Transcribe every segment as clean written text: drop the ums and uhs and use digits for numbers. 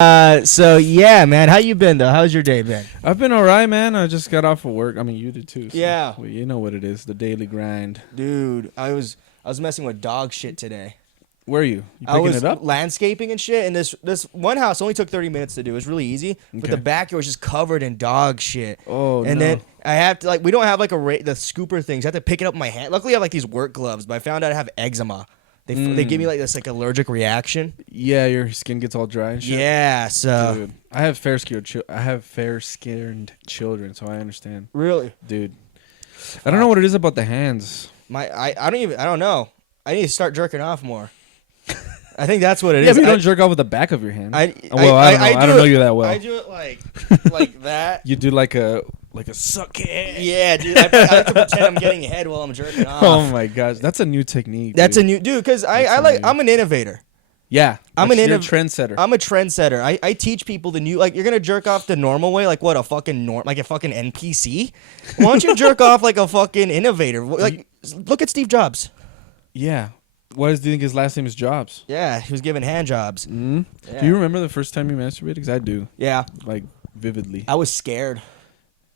So yeah, man, how you been though? How's your day been? I've been alright, man. I just got off of work. I mean, you did too. So, Yeah. well, you know what it is, the daily grind. Dude, I was messing with dog shit today. Where are you? You I picking was it up? landscaping and shit, and this one house only took 30 minutes to do. It was really easy, but Okay. the backyard was just covered in dog shit. Oh, And no. then I have to we don't have like the scooper things. I have to pick it up with my hand. Luckily, I have like these work gloves, but I found out I have eczema. They give me like this allergic reaction. Yeah, your skin gets all dry and shit. Yeah, so Dude, I have fair-skinned children, so I understand. really, Dude, I don't know what it is about the hands. I don't know. I need to start jerking off more. I think that's what it Yeah, is. but you don't jerk off with the back of your hand. I don't know. I don't know you that well. I do it like that. You do like a suck head. Yeah, dude. I like to pretend I'm getting head while I'm jerking off. Oh my gosh, that's a new technique. That's dude. a new dude because New. I'm an innovator. Yeah, I'm you're an a trendsetter. I'm a trendsetter. I teach people the new you're gonna jerk off the normal way, like what a fucking like a fucking NPC. Why don't you jerk off like a fucking innovator? Like look at Steve Jobs. Yeah. Why do you think his last name is Jobs? Yeah, he was given hand jobs. Mm-hmm. Yeah. Do you remember the first time you masturbated? Because I do. Yeah, Like vividly. I was scared.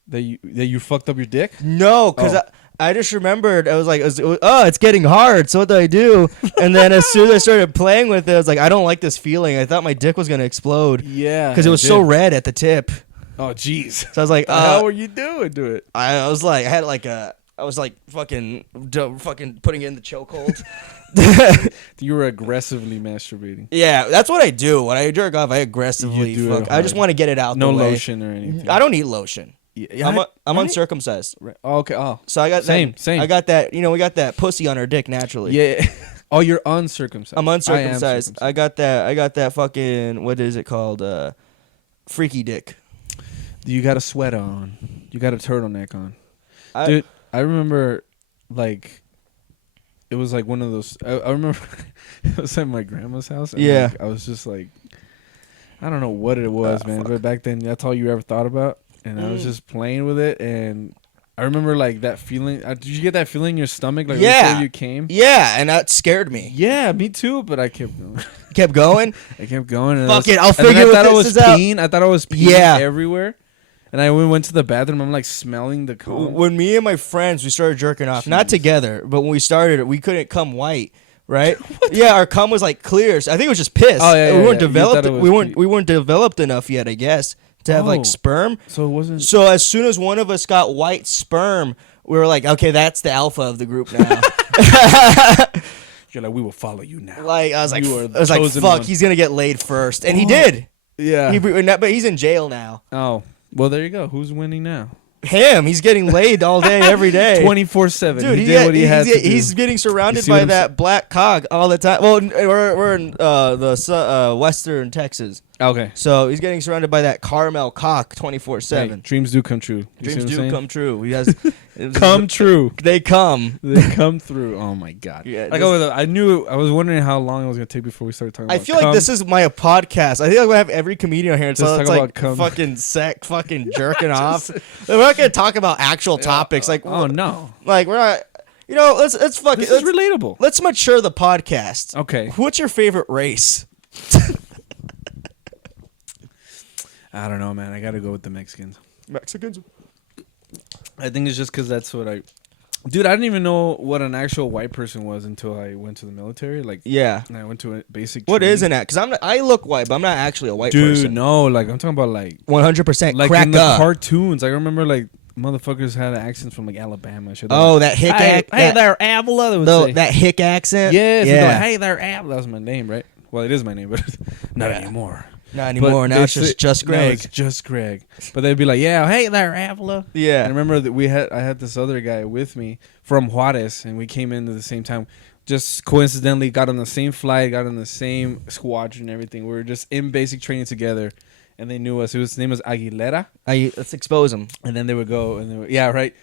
That you fucked up your dick? No, because Oh. I just remembered. I was like, oh, it's getting hard. So what do I do? And then as soon as I started playing with it, I was like, I don't like this feeling. I thought my dick was gonna explode Yeah. because it was so red at the tip. Oh jeez. So I was like, How were you doing to it? I was like, I was like fucking putting it in the chokehold. You were aggressively masturbating. Yeah, that's what I do when I jerk off. I aggressively You do it fuck. I just hard. want to get it out. No the way. lotion or anything. I don't need lotion. Yeah, I'm right? uncircumcised, Oh, okay. Oh. so I got Same. I got that. We got that pussy on our dick naturally. Yeah. Oh, you're uncircumcised. I'm I am uncircumcised. circumcised. I got that fucking what is it called? Freaky dick. You got a sweater on. You got a turtleneck on. I- Dude, I remember like it was like one of those I remember it was at my grandma's house and Yeah. like, I was just like I don't know what it was, man, fuck. but back then that's all you ever thought about and I was just playing with it and I remember like that feeling. Did you get that feeling in your stomach like Yeah. before you came? Yeah, and that scared me. Yeah, me too, but I kept going. Kept going. I kept going. And Fuck I was- it, I'll and then figure I thought I this was is out. peeing. I thought I was peeing Yeah. everywhere. And I went to the bathroom. I'm like smelling the cum. When me and my friends we started jerking off, not Jeez. together, but when we started, we couldn't come white, right? Yeah, our cum was like clear. So I think it was just piss. Oh, yeah, we yeah, weren't yeah. You thought developed. it was We weren't developed enough yet, I guess, to have Oh. like sperm. So it wasn't. So as soon as one of us got white sperm, we were like, okay, that's the alpha of the group now. You're like, we will follow you now. Like I was like, You are I the was like, chosen fuck, one. he's gonna get laid first, and he Oh. did. Yeah. But he's in jail now. Oh, well, there you go. Who's winning now? Him, he's getting laid all day, every day. 24/7. Dude, he did what he had to do. he's getting surrounded see what by I'm that black cog all the time. Well, we're in the western Texas, Okay. so he's getting surrounded by that caramel cock Hey, 24/7. dreams do come true. You see Dreams what I'm do saying? come true. He has Come true. They come. They come through. Oh my god. Yeah, like I knew. I was wondering how long it was gonna take before we started talking. I about feel like cum. this is my podcast. I think I'm gonna have every comedian on here. So Just it's talk like about cum. fucking fucking jerking off. We're not gonna talk about actual topics. Like, Oh no. like we're not. Let's fucking This is relatable. let's mature the podcast. Okay. What's your favorite race? I don't know, man. I gotta go with the Mexicans. Mexicans. I think it's just because that's what I. Dude, I didn't even know what an actual white person was until I went to the military. Like, Yeah. and I went to a basic. What training. is an act? Because I look white, but I'm not actually a white Dude, person. no. Like, I'm talking about like 100% like crack in the up. cartoons. I remember like motherfuckers had accents from like Alabama. Shit. Oh, that hick hey, act. there, Avila. They would say. That hick accent. Yes, Yeah. like, hey there, Avila. That was my name, right? Well, it is my name, but not Yeah. anymore. Not anymore. Now they it's say- just now Greg. it's just Greg. But they'd be like, yeah, hey there, Avila. Yeah. And I remember that I had this other guy with me from Juarez, and we came in at the same time. Just coincidentally got on the same flight, got on the same squadron and everything. We were just in basic training together, and they knew us. His name was Aguilera. Let's expose him. And then they would go, and they would, yeah, right.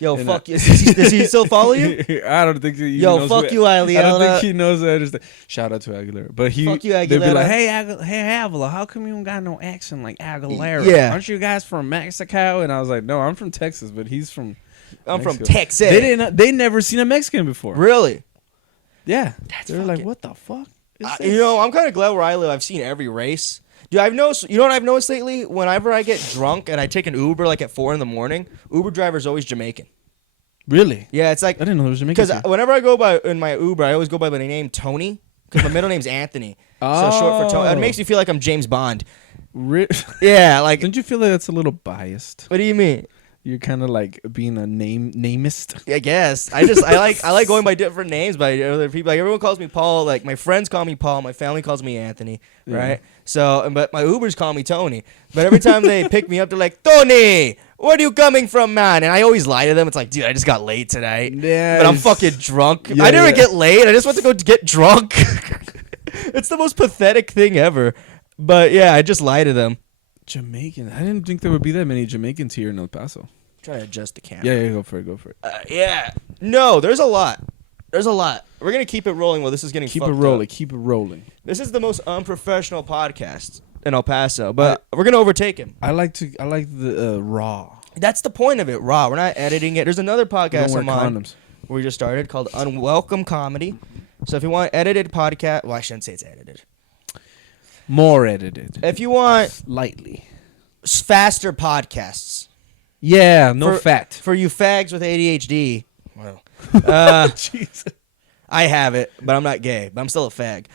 Yo, And, fuck you. Does he still follow you? I don't think he Yo, knows fuck who- you, Aguilera. I don't think he knows I understand. Shout out to Aguilera. But Fuck you, they'd be Aguilera. like, hey, Avila, how come you don't got no accent like Aguilera? Yeah. Aren't you guys from Mexico? And I was like, no, I'm from Texas, but he's from I'm from Mexico. Texas. They never seen a Mexican before. Really? Yeah. That's They were like, fucking- what the fuck? is You this? know, I'm kind of glad where I live. I've seen every race. Dude, I've noticed. You know what I've noticed lately? Whenever I get drunk and I take an Uber like at 4 a.m, Uber driver's always Jamaican. Really? Yeah, it's like I didn't know there was Jamaican. because whenever I go by in my Uber, I always go by the name Tony because my middle name's Anthony. So short for Tony. It makes me feel like I'm James Bond. Yeah, like. Don't you feel like that's a little biased? What do you mean? You're kind of like being a namist. I guess I like going by different names by other people. Like everyone calls me Paul. Like my friends call me Paul. My family calls me Anthony. Right. So, but my Ubers call me Tony. But every time they pick me up, they're like, Tony, where are you coming from, man? And I always lie to them. It's like, dude, I just got laid tonight. Yeah. But I'm fucking drunk. Yeah, I never get laid. I just want to go get drunk. It's the most pathetic thing ever. But yeah, I just lie to them. Jamaican. I didn't think there would be that many Jamaicans here in El Paso. Try to adjust the camera. Yeah, go for it. Yeah. No, there's a lot. There's a lot. We're going to keep it rolling while this is getting Keep fucked it rolling. up. Keep it rolling. This is the most unprofessional podcast in El Paso, but we're going to overtake him. I like the raw. That's the point of it, raw. We're not editing it. There's another podcast Don't wear I'm on condoms. where we just started called Unwelcome Comedy. So if you want edited podcast, well, I shouldn't say it's edited. More edited. If you want Lightly. faster podcasts. Yeah, no fat. For you fags with ADHD. Well, Jesus. I have it, but I'm not gay, but I'm still a fag.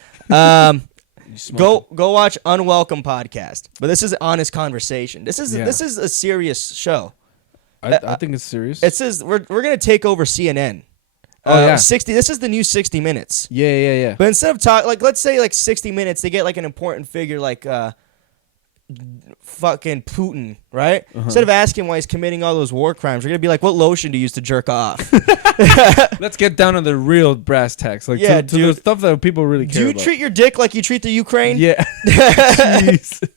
Go watch Unwelcome Podcast. But this is honest conversation. This is a serious show. I think it's serious. It says we're gonna take over CNN. Oh, yeah. 60. This is the new 60 Minutes. Yeah. But instead of talk, like let's say like 60 Minutes, they get like an important figure like fucking Putin, right? Instead of asking why he's committing all those war crimes, we're gonna be like, what lotion do you use to jerk off? Let's get down to the real brass tacks, like to the stuff that people really care about. Do you treat your dick like you treat the Ukraine? Yeah. Jeez.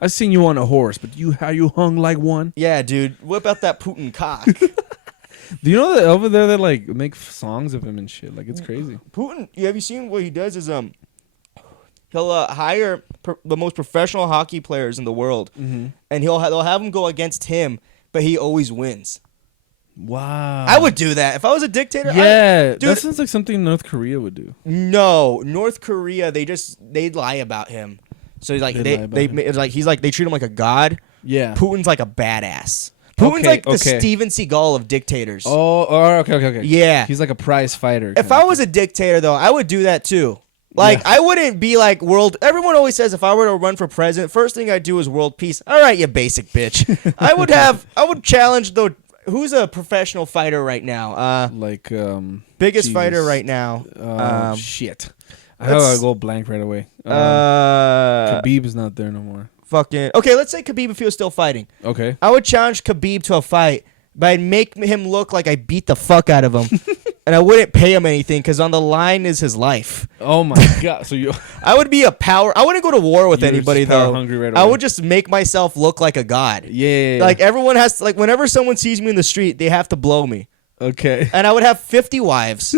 I've seen you on a horse, but how you hung like one? Yeah, dude. Whip out that Putin cock. Do you know that over there they like make songs of him and shit? Like it's crazy. Putin, have you seen what he does? Is he'll hire the most professional hockey players in the world, and they'll have them go against him, but he always wins. Wow. I would do that if I was a dictator. Yeah, that sounds like something North Korea would do. No, North Korea, they lie about him. So he's like they treat him like a god. Yeah. Putin's like a badass. Putin's like the Steven Seagal of dictators. Oh, okay. Yeah. He's like a prize fighter. If I was a dictator, though, I would do that too. Like, I wouldn't be like everyone always says if I were to run for president, first thing I'd do is world peace. All right, you basic bitch. I would challenge, though, who's a professional fighter right now? Biggest fighter right now. Shit. I gotta go blank right away. Khabib is not there no more. Okay, let's say Khabib if he was still fighting. Okay. I would challenge Khabib to a fight, but I'd make him look like I beat the fuck out of him. And I wouldn't pay him anything because on the line is his life. Oh my god! So I would be I wouldn't go to war with anybody though. Hungry right I away. would just make myself look like a god. Yeah. Like everyone has to, like whenever someone sees me in the street, they have to blow me. Okay. And I would have 50 wives.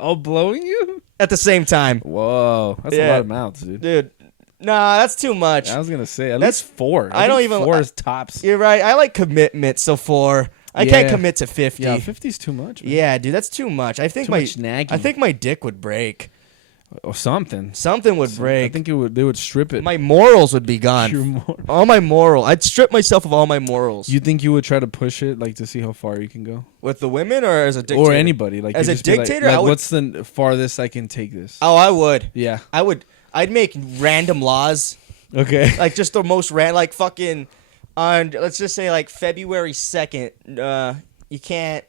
All blowing you at the same time. Whoa, that's a lot of mouths, dude. Nah, that's too much. I was gonna say at least 4. I don't even 4 is tops. You're right. I like commitment, so 4. I can't commit to 50. Yeah, 50's too much. Man. Yeah, dude, that's too much. I think much nagging. I think my dick would break. Or something. Something would break. I think they would strip it. My morals would be gone. All my moral. I'd strip myself of all my morals. You think you would try to push it, like to see how far you can go with the women, or as a dictator, or anybody? Like as a dictator, like what's the farthest I can take this? Oh, I would. Yeah, I would. I'd make random laws. Okay. Like just the most like fucking on. Let's just say like February 2nd. You can't.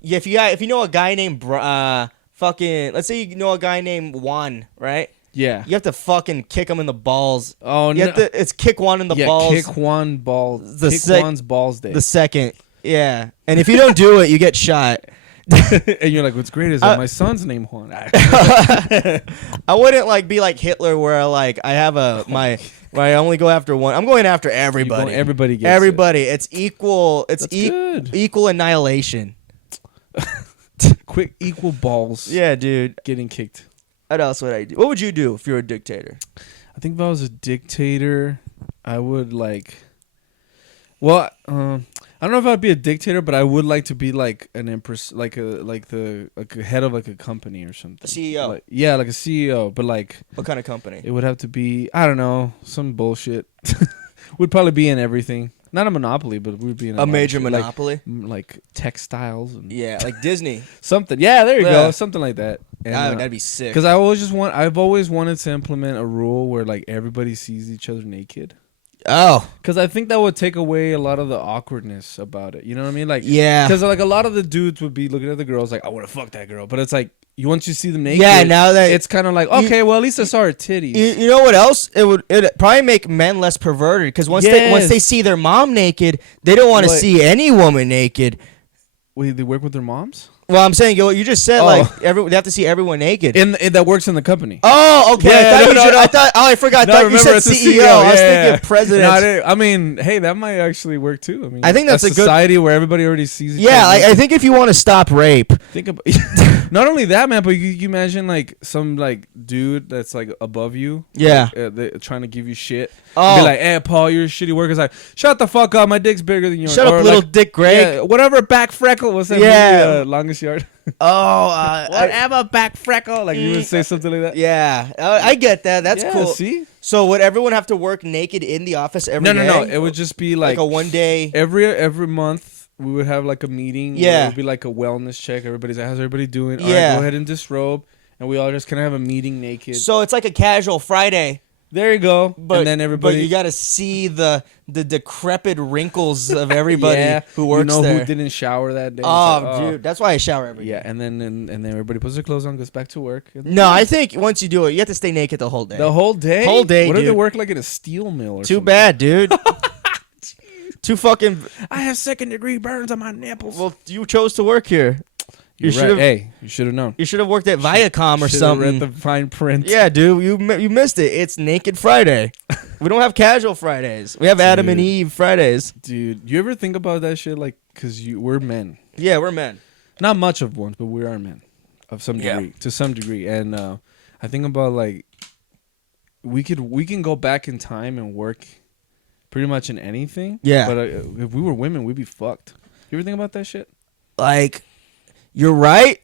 If you know a guy named fucking. Let's say you know a guy named Juan, right? Yeah. You have to fucking kick him in the balls. Oh no. It's kick Juan in the balls. Kick Juan balls. Kick Juan's balls day. The second. Yeah. And if you don't do it, you get shot. And you're like, what's great is that my son's name Juan. I wouldn't like be like Hitler where like I have where I only go after one. I'm going after everybody. Everybody gets everybody. It's equal. It's good. Equal annihilation. Quick equal balls. Yeah, dude. Getting kicked. What else would I do? What would you do if you were a dictator? I think if I was a dictator, I would Well, I don't know if I'd be a dictator, but I would like to be like an empress, like a head of like a company or something. A CEO. Like, yeah, like a CEO, but like What kind of company? it would have to be, I don't know, some bullshit. Would probably be in everything. Not a monopoly, but we'd be in A major shit, monopoly? like textiles and Yeah, like Disney. something. Yeah, there you Yeah. go, something like that. That'd be sick. Because I've always wanted to implement a rule where like everybody sees each other naked. Oh, Because I think that would take away a lot of the awkwardness about it. You know what I mean? Like, yeah. because like a lot of the dudes would be looking at the girls like, I want to fuck that girl, but it's like once you see them naked, Yeah, now that it's kind of like, okay, well at least I saw her titties. you know what else? It probably make men less perverted because once they see their mom naked, they don't want to see any woman naked. Wait, they work with their moms? Well, I'm saying you just said like they have to see everyone naked. That works in the company. Oh, okay. Yeah, I forgot. I thought you said CEO. I was thinking president. No, I mean, hey, that might actually work too. I mean, I think that's a society where everybody already sees each other. Yeah, I think if you want to stop rape, Think about not only that, man, but you imagine like some like dude that's like above you, Yeah. like, trying to give you shit. Oh. Be like, hey, Paul, you're a shitty worker. It's like, shut the fuck up. My dick's bigger than yours. shut Or up, little like, Dick Greg. yeah, whatever back freckle was that Yeah. movie, Longest Yard. Oh, Back freckle. Like you would say something like that. yeah, I get that. That's Yeah, cool. See? So would everyone have to work naked in the office every day? No. It would just be like a 1 day. every month we would have like a meeting. Yeah. Where it would be like a wellness check. Everybody's like, how's everybody doing? All Yeah. right, go ahead and disrobe, and we all just kind of have a meeting naked. So it's like a casual Friday. There you go. But and then everybody. But you got to see the decrepit wrinkles of everybody yeah, who works there. who didn't shower that day. Oh, It's like, dude, that's why I shower every day. Yeah, and then everybody puts their clothes on, goes back to work. No, I think once you do it, you have to stay naked the whole day. The whole day. Whole day, What if they dude. work like in a steel mill or Too something? bad, dude. Too fucking. I have 2nd-degree burns on my nipples. Well, you chose to work here. You You're right. should have. Hey, you should have known. You should have worked at Viacom or Should've something. read the fine print. Yeah, dude, you missed it. It's Naked Friday. We don't have casual Fridays. We have Adam and Dude. Eve Fridays. Dude, you ever think about that shit? Like, because we're men. Yeah, we're men. Not much of ones, but we are men of some Yeah. degree, to some degree. And I think about like we can go back in time and work pretty much in anything. Yeah. But if we were women, we'd be fucked. You ever think about that shit? Like, you're right,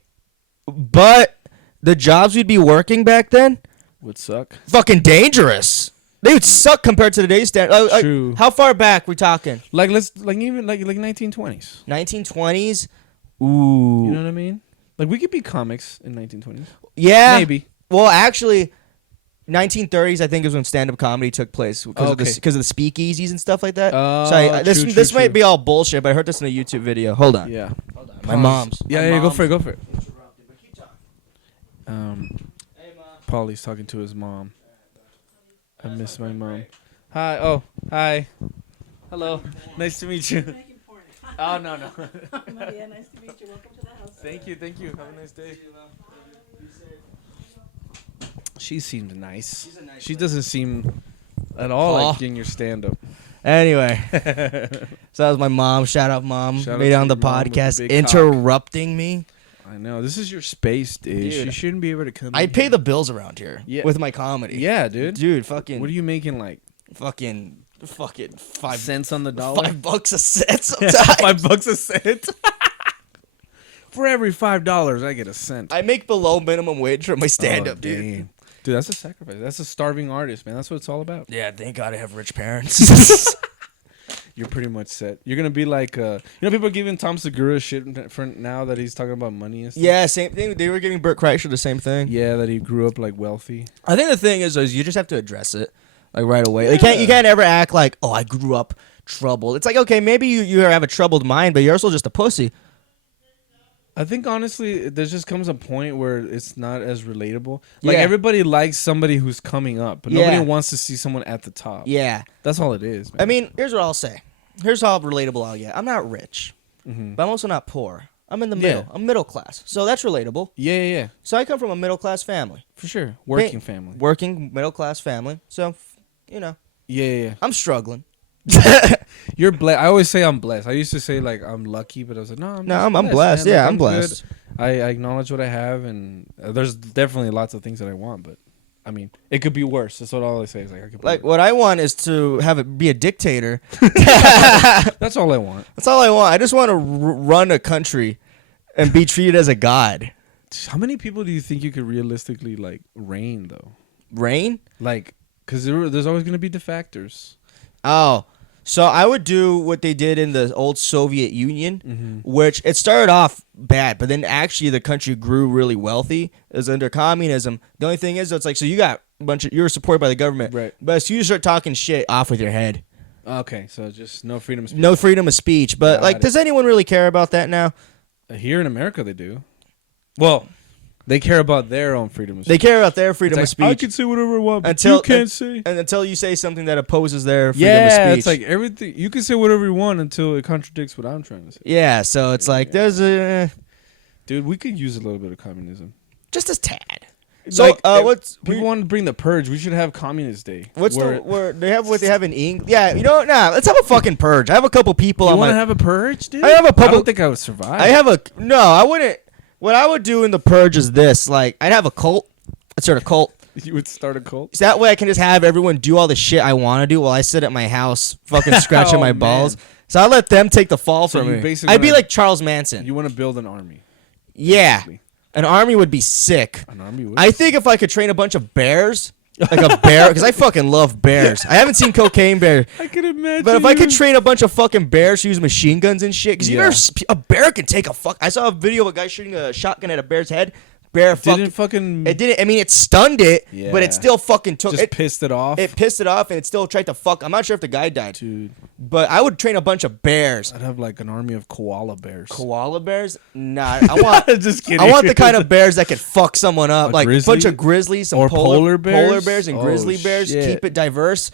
but the jobs we'd be working back then, Would suck. fucking dangerous. They would suck compared to today's standard. True. How far back we talking? Like even 1920s. 1920s. You Ooh. know what I mean? Like we could be comics in 1920s. Yeah. Maybe. Well, actually, 1930s I think is when stand-up comedy took place because Okay. of the speakeasies and stuff like that. Oh, Sorry, true, this true, might true. be all bullshit, but I heard this in a YouTube video. Hold on. Yeah. My mom's. Yeah, go for it. Go for it. Interrupted, but keep talking. Hey, Mom. Pauly's talking to his mom. I miss my mom. Hi. Oh, hi. Hello. Nice to meet you. Making porn. Oh, no. Maria, nice to meet you. Welcome to the house. Thank you. Have a nice day. She seemed nice. She's a nice She lady. doesn't seem at all Aw. like in your stand-up. Anyway, so that was my mom. Shout out, Mom. Shout out Made it to on the your mom with the podcast, big cock. interrupting me. I know. This is your space, dude. Dude. You shouldn't be able to come I in pay here. the bills around here Yeah. with my comedy. Yeah, dude. Dude, fucking. What are you making, like, fucking five cents on the dollar? $5 a set sometimes. $5 a cent? For every $5, I get a cent. I make below minimum wage for my stand-up, dude. Dude. Dude, that's a sacrifice. That's a starving artist, man. That's what it's all about. Yeah, thank God I have rich parents. You're pretty much set. You're gonna be like, people are giving Tom Segura shit for now that he's talking about money and stuff. Yeah, same thing. They were giving Burt Kreischer the same thing. Yeah, that he grew up like wealthy. I think the thing is you just have to address it like right away. Like, you can't ever act like, oh, I grew up troubled. It's like, okay, maybe you have a troubled mind, but you're also just a pussy. I think honestly, there just comes a point where it's not as relatable. Like Yeah. everybody likes somebody who's coming up, but Yeah. nobody wants to see someone at the top. Yeah. That's all it is, man. I mean, here's what I'll say. Here's how relatable I'll get. I'm not rich, Mhm. but I'm also not poor. I'm in the middle. Yeah. I'm middle class. So that's relatable. Yeah, So I come from a middle class family. for sure. Working family. Working middle class family. So, Yeah. I'm struggling. You're blessed. I always say I'm blessed. I used to say like I'm lucky, but I was like, no, No, just I'm blessed. man. Yeah, Like, I'm good. blessed. I acknowledge what I have, and there's definitely lots of things that I want, but I mean, it could be worse. That's what all I say is like I could be Like worse. what I want is to have it be a dictator. That's all I want. That's all I want. I just want to run a country and be treated as a god. How many people do you think you could realistically like reign though? Reign? Like, because there's always gonna be defectors. Oh, so I would do what they did in the old Soviet Union, which it started off bad, but then actually the country grew really wealthy. It was under communism. The only thing is, though, it's like, so you got a bunch of, you're supported by the government, Right. But as soon as you start talking shit, off with your head. Okay, so just no freedom of speech. No freedom of speech. But Got like, it. does anyone really care about that now? Here in America, they do. Well, they care about their own freedom of They speech. care about their freedom of speech. I can say whatever I want, but Until- you can't say. and until you say something that opposes their freedom Yeah, of speech. it's like everything. You can say whatever you want until it contradicts what I'm trying to say. yeah, so it's like there's a Dude, we could use a little bit of communism. just a tad. So Like, if what's people want to bring the purge? We should have Communist Day. what's where- where they have what they have in England? Yeah, you know, let's have a fucking purge. I have a couple people You on want my. to have a purge, dude? I have a I public- don't think I would survive. I have a no. I wouldn't. What I would do in the purge is this: like, I'd have a cult, a sort of cult. You would start a cult. So that way, I can just have everyone do all the shit I want to do while I sit at my house, fucking scratching Oh, my man. balls. So I let them take the fall So from you me. basically I'd be wanna- like Charles Manson. You want to build an army? Yeah, basically. an army would be sick. An army would. I think if I could train a bunch of bears, like a bear, because I fucking love bears. I haven't seen Cocaine Bear, I can imagine. but if I could you- train a bunch of fucking bears to use machine guns and shit, because Yeah. a bear can take a fuck. I saw a video of a guy shooting a shotgun at a bear's head. Bear didn't fucking. fucking It didn't. I mean, it stunned it, but Yeah. it still fucking took just it. pissed it off. It pissed it off, and it still tried to fuck. I'm not sure if the guy died, Dude, but I would train a bunch of bears. I'd have like an army of koala bears. Koala bears? Nah, I want. Just kidding. I want the kind of bears that could fuck someone up, A like a grizzly? bunch of grizzlies, some Or polar bears? polar bears, and Oh, grizzly bears. shit. Keep it diverse.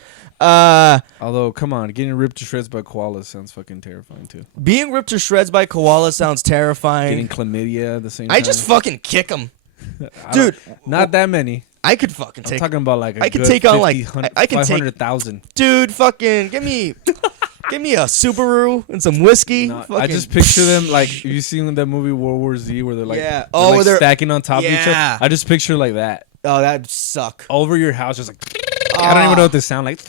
Although, come on, getting ripped to shreds by koalas sounds fucking terrifying too. Being ripped to shreds by koalas sounds Getting terrifying. chlamydia at the same time. I just fucking kick them, I dude. don't- Not that many. I could fucking I'm take. talking about like a I could good take on, 50, like, I can take- 500,000. Dude, fucking give me a Subaru and some whiskey. No, I Fucking- just picture them like have you seen that movie World War Z where they're like, Yeah. they're Oh, like they're- stacking on top of each Yeah. other. I just picture like that Oh, that'd suck. over your house, just like I don't even know what they sound like.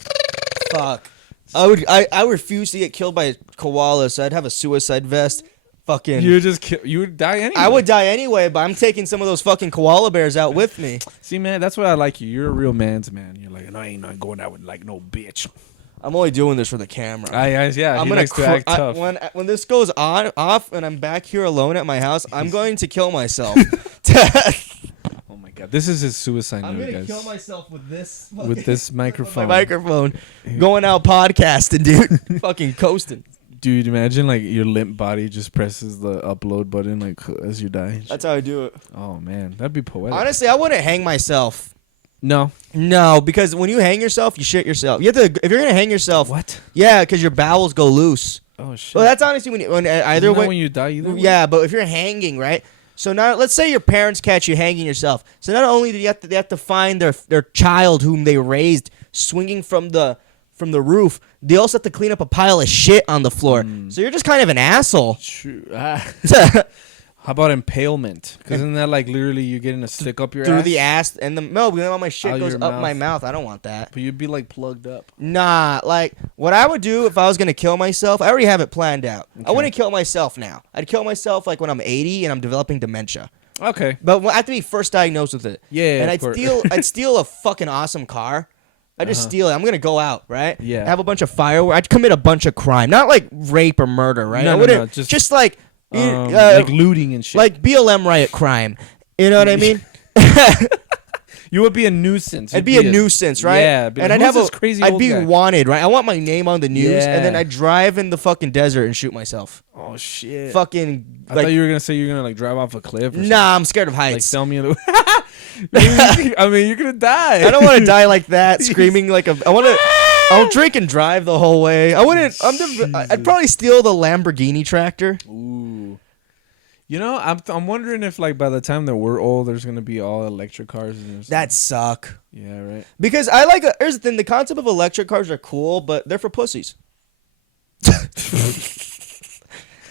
Fuck. I refuse to get killed by koalas, so I'd have a suicide vest. Fucking. You would die anyway. I would die anyway, but I'm taking some of those fucking koala bears out with me. See, man, that's why I like you. You're a real man's man. You're like, no, I ain't not going out with like no bitch. I'm only doing this for the camera. Yeah, I'm he gonna likes to act tough. when this goes off and I'm back here alone at my house, I'm going to kill myself. Oh my god, this is his suicide I'm note, gonna guys. kill myself with this With this my microphone. microphone, going out podcasting, dude, fucking coasting. Dude, imagine like your limp body just presses the upload button like as you die. That's how I do it. Oh man, that'd be poetic. Honestly, I wouldn't hang myself. No. No, because when you hang yourself, you shit yourself. You have to. If you're gonna hang yourself, What? yeah, because your bowels go loose. Oh shit. Well, that's honestly when either Isn't that way. when you die either way? Yeah, but if you're hanging, right? So now, let's say your parents catch you hanging yourself. So not only do they have to find their child whom they raised swinging from the roof, they also have to clean up a pile of shit on the floor. So you're just kind of an asshole. True. How about impalement? Because isn't that like literally you getting a stick up your Through ass? the ass and all my shit Out goes your up mouth. my mouth. I don't want that. But you'd be like plugged up. Nah, like what I would do if I was gonna kill myself, I already have it planned out. I Okay. wouldn't kill myself now. I'd kill myself like when I'm 80 and I'm developing dementia. Okay. But I have to be first diagnosed with it. Yeah, and of I'd course. I'd steal a fucking awesome car. I just steal it. I'm gonna go out, right? Yeah. Have a bunch of fireworks. I'd commit a bunch of crime, not like rape or murder, right? No, I no, wouldn't. no, just like, like looting and shit. like BLM riot crime. You know what I mean? you would be a nuisance. I'd You'd be a nuisance, right? Yeah. Be and like, I'd "Who's have this crazy I'd old be guy?" wanted, right? I want my name on the news, and then Yeah. I'd drive in the fucking desert and shoot myself. Oh shit. Fucking I like, thought you were gonna say you're gonna like drive off a cliff. Or nah, I'm scared of something. Like heights. sell me a little. I mean, you're gonna die. I don't want to die like that, screaming like a. I want to. I'll drink and drive the whole way. I wouldn't. I'd probably steal the Lamborghini tractor. Ooh. You know, I'm wondering if like by the time that we're old, there's gonna be all electric cars. And That'd suck. yeah, right. Because I like. Here's the thing: the concept of electric cars are cool, but they're for pussies.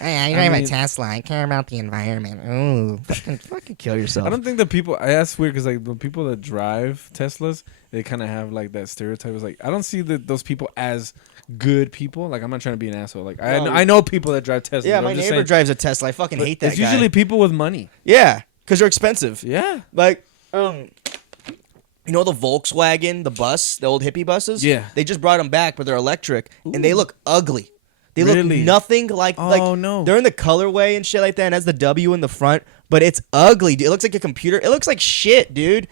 Hey, you drive a Tesla. I care about the environment. Ooh, fucking kill yourself. I don't think the people. That's weird because like the people that drive Teslas, they kind of have like that stereotype. It's like I don't see those people as good people. Like I'm not trying to be an asshole. Like I know people that drive Teslas. Yeah, my neighbor drives a Tesla. I fucking hate that It's guy. usually people with money. Yeah, because they're expensive. Yeah. Like, you know the Volkswagen, the bus, the old hippie buses? Yeah. They just brought them back, but they're electric, and they look ugly. They look Really? nothing like. Oh, no. They're in the colorway and shit like that, and has the W in the front, but it's ugly. Dude. It looks like a computer. It looks like shit, dude.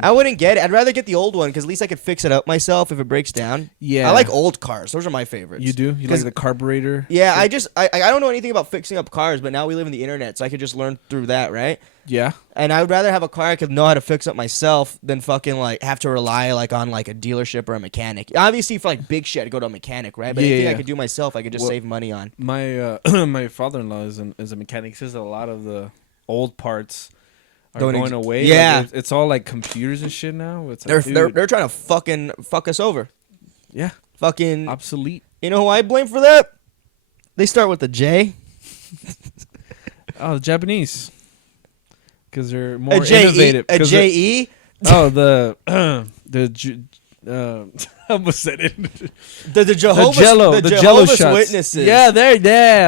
I wouldn't get it. I'd rather get the old one because at least I could fix it up myself if it breaks down. Yeah. I like old cars. Those are my favorites. You do? You like the carburetor? Yeah, I don't know anything about fixing up cars, but now we live in the internet, so I could just learn through that, right? Yeah. And I would rather have a car I could know how to fix up myself than fucking like have to rely like on like a dealership or a mechanic. Obviously, for like big shit, I'd go to a mechanic, right? But anything I could do myself, I could just save money on. My my father-in-law is a mechanic. He says a lot of the old parts are going away. Yeah, like it's all like computers and shit now. It's they're like, they're trying to fucking fuck us over. Yeah, Fucking obsolete. You know who I blame for that? They start with the J. Oh, the Japanese, because they're more A J-E, innovative. a J-E. Oh, the I almost said it. The Jehovah's, the Jello shots. Witnesses. Yeah,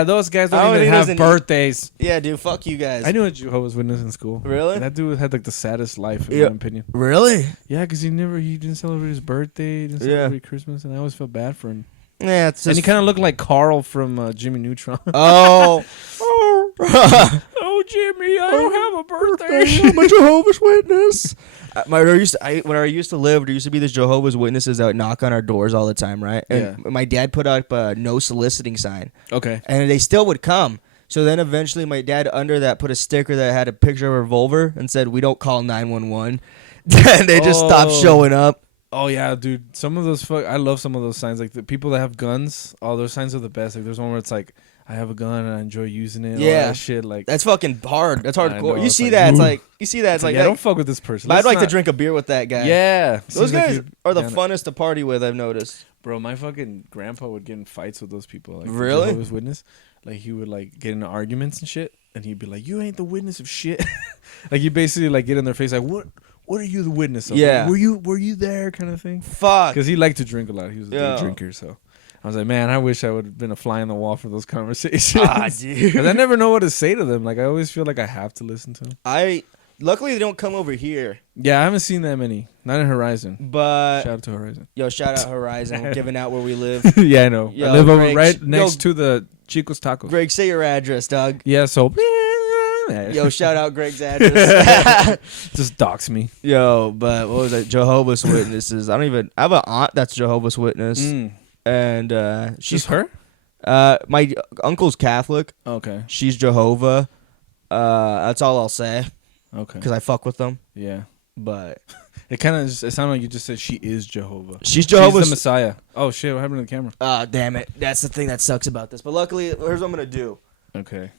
those guys I don't don't even think have birthdays. Yeah, dude, fuck you guys. I knew a Jehovah's Witness in school. Really? That dude had like the saddest life, in Yeah. my opinion. Really? Yeah, because he didn't celebrate his birthday, didn't celebrate Christmas, and I always felt bad for him. Yeah, it's just... And he kind of looked like Carl from Jimmy Neutron. Oh. Oh, Jimmy, I don't have a birthday. I'm a Jehovah's Witness. When I used to live, there used to be this Jehovah's Witnesses that would knock on our doors all the time, right? And my dad put up a no soliciting sign. Okay. And they still would come. So then eventually my dad under that put a sticker that had a picture of a revolver and said, "We don't call 911." And they just stopped showing up. Oh yeah, dude. Some of those I love some of those signs. Like the people that have guns, all those signs are the best. Like there's one where it's like, I have a gun and I enjoy using it. Yeah, all that shit. Like that's fucking hard. That's hardcore. Know, You see that? It's like I don't fuck with this person. But I'd like to drink a beer with that guy. Yeah, those guys are the funnest to party with. I've noticed. Bro, my fucking grandpa would get in fights with those people. Like, really? Jehovah's Witness. Like he would like get into arguments and shit, and he'd be like, "You ain't the witness of shit." Like you basically like get in their face like, What are you the witness of? Yeah. Like, were you there kind of thing? Fuck. Because he liked to drink a lot. He was a big drinker, so. I was like, man, I wish I would have been a fly on the wall for those conversations. Dude. Because I never know what to say to them. Like, I always feel like I have to listen to them. Luckily, they don't come over here. Yeah, I haven't seen that many. Not in Horizon. But shout out to Horizon. Yo, shout out Horizon. We're giving out where we live. Yeah, I know. Yo, I live over Greg, right next to the Chico's Tacos. Greg, say your address, dog. Yeah, so. Yo, shout out Greg's address. Just dox me. Yo, but what was that? Jehovah's Witnesses. I have an aunt that's Jehovah's Witness. And she's her? My uncle's Catholic. Okay. She's Jehovah. That's all I'll say. Okay. Because I fuck with them. Yeah. But it kind of it sounded like you just said she is Jehovah. She's Jehovah's. She's the Messiah. Oh shit! What happened to the camera? Damn it! That's the thing that sucks about this. But luckily, here's what I'm gonna do. Okay.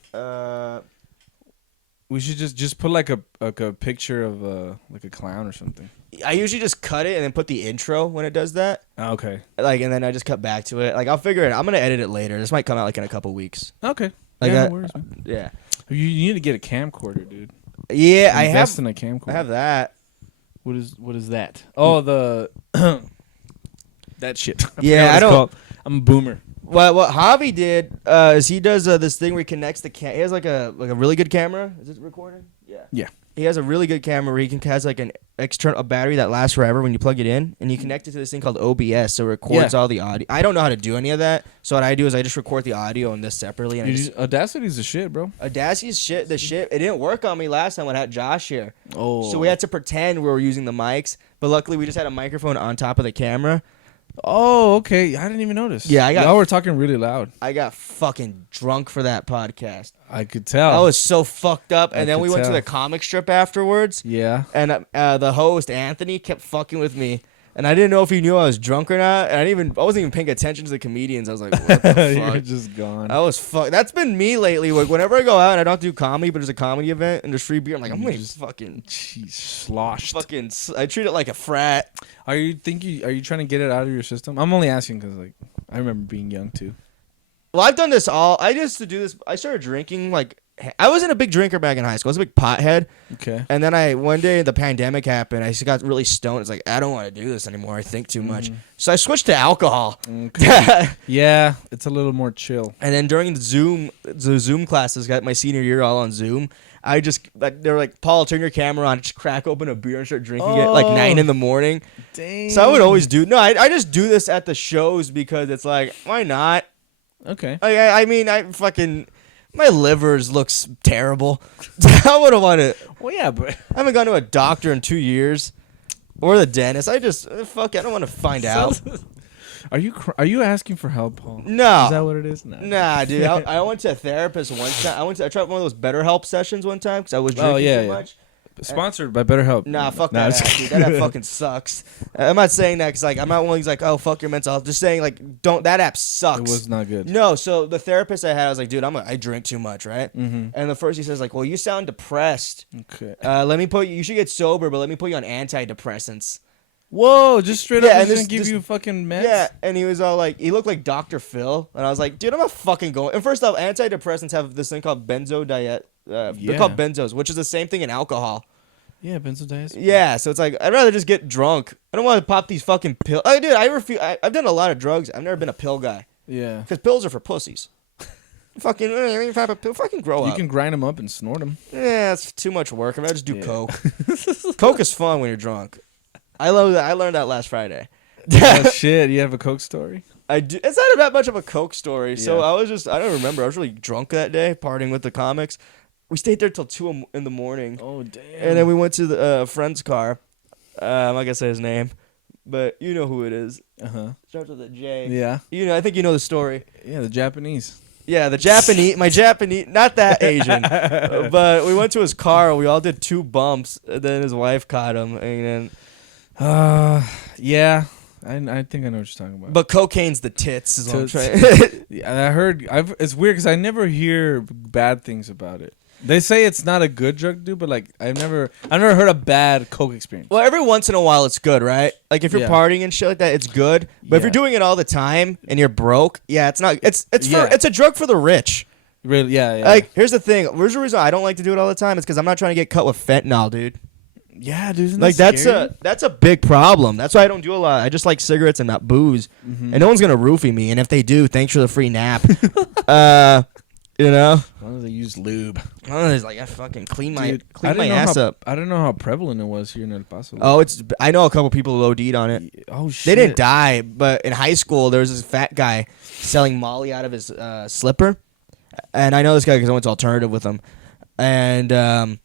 We should just put like a picture of like a clown or something. I usually just cut it and then put the intro when it does that. Okay. Like, and then I just cut back to it. Like, I'll figure it. I'm gonna edit it later. This might come out like in a couple weeks. Okay. Like yeah, that. No worries, man. Yeah. You need to get a camcorder, dude. Yeah, I have. Invest in a camcorder. I have that. What is that? Oh, the that shit. Yeah, I don't. Called. I'm a boomer. Well, what Javi did is he does this thing where he connects the He has like a really good camera. Is it recording? Yeah. Yeah. He has a really good camera where has like an a battery that lasts forever when you plug it in, and you connect it to this thing called OBS, so it records all the audio. I don't know how to do any of that, so what I do is I just record the audio and this separately. And Audacity's the shit, bro. Audacity's shit. The shit. It didn't work on me last time when I had Josh here. Oh. So we had to pretend we were using the mics, but luckily we just had a microphone on top of the camera. Oh, okay. I didn't even notice. Yeah, y'all were talking really loud. I got fucking drunk for that podcast. I could tell. I was so fucked up, and then we went to the comic strip afterwards. Yeah. And the host Anthony kept fucking with me, and I didn't know if he knew I was drunk or not. And I wasn't even paying attention to the comedians. I was like, what the fuck? You're just gone. I was fucked. That's been me lately. Like whenever I go out and I don't do comedy, but there's a comedy event and there's free beer, I'm like, I'm gonna just fucking sloshed. Fucking, I treat it like a frat. Are you trying to get it out of your system? I'm only asking because like I remember being young too. Well, I've done this all. I used to do this. I started drinking like I wasn't a big drinker back in high school. I was a big pothead. Okay. And then one day the pandemic happened. I just got really stoned. It's like I don't want to do this anymore. I think too much. So I switched to alcohol. Okay. Yeah, it's a little more chill. And then during the Zoom classes, got my senior year all on Zoom. I just they were like, Paul, turn your camera on, just crack open a beer and start drinking it like 9 a.m. Dang. So I would always I just do this at the shows because it's like, why not? Okay. I mean, my livers looks terrible. I wouldn't want to. Well, yeah, but I haven't gone to a doctor in 2 years, or the dentist. I don't want to find out. Are you asking for help, Paul? No. Is that what it is? No. Nah, dude. I went to a therapist one time. I tried one of those BetterHelp sessions one time because I was drinking too much. Sponsored by BetterHelp. Nah, fuck that app, dude. That app fucking sucks. I'm not saying that because I'm not one who's like, oh, fuck your mental health. Just saying, like, that app sucks. It was not good. No, so the therapist I had, I was like, dude, I drink too much, right? Mm-hmm. And the first he says, like, well, you sound depressed. Okay. You should get sober, but let me put you on antidepressants. Whoa, just straight up and just give you fucking meds? Yeah, and he was all like, he looked like Dr. Phil. And I was like, dude, I'm not fucking going. And first off, antidepressants have this thing called benzodiazepines. They're called benzos, which is the same thing in alcohol. Yeah, benzodiazepines. Yeah, so it's like, I'd rather just get drunk. I don't want to pop these fucking pills. Oh, dude, I refuse. I've done a lot of drugs. I've never been a pill guy. Yeah. Because pills are for pussies. Fucking grow up. You can grind them up and snort them. Yeah, it's too much work. I mean, I just do coke. Coke is fun when you're drunk. I love that. I learned that last Friday. Oh, shit. You have a coke story? I do. It's not that much of a coke story. So Yeah. I don't remember. I was really drunk that day, partying with the comics. We stayed there till 2 in the morning. Oh, damn. And then we went to the friend's car. I'm not gonna say his name, but you know who it is. Starts with a J. Yeah. I think you know the story. Yeah, the Japanese. Yeah, the Japanese, my Japanese, not that Asian, but we went to his car. We all did 2 bumps. And then his wife caught him, and then. Yeah. I think I know what you're talking about. But cocaine's the tits, is what I'm trying. Yeah, I heard. It's weird because I never hear bad things about it. They say it's not a good drug to do, but like I've never heard a bad coke experience. Well, every once in a while it's good, right? Like if you're partying and shit like that, it's good. But if you're doing it all the time and you're broke, yeah, it's not. It's a drug for the rich. Really? Yeah. Like here's the thing. Here's the reason I don't like to do it all the time. It's because I'm not trying to get cut with fentanyl, dude. Yeah, dude. Like that's a big problem. That's why I don't do a lot. I just like cigarettes and not booze. And no one's gonna roofie me. And if they do, thanks for the free nap. You know. As long as they use lube. It's like I fucking clean my ass up. I don't know how prevalent it was here in El Paso. Oh, I know a couple people who OD'd on it. Oh shit. They didn't die, but in high school there was this fat guy selling Molly out of his slipper, and I know this guy because I went to alternative with him, and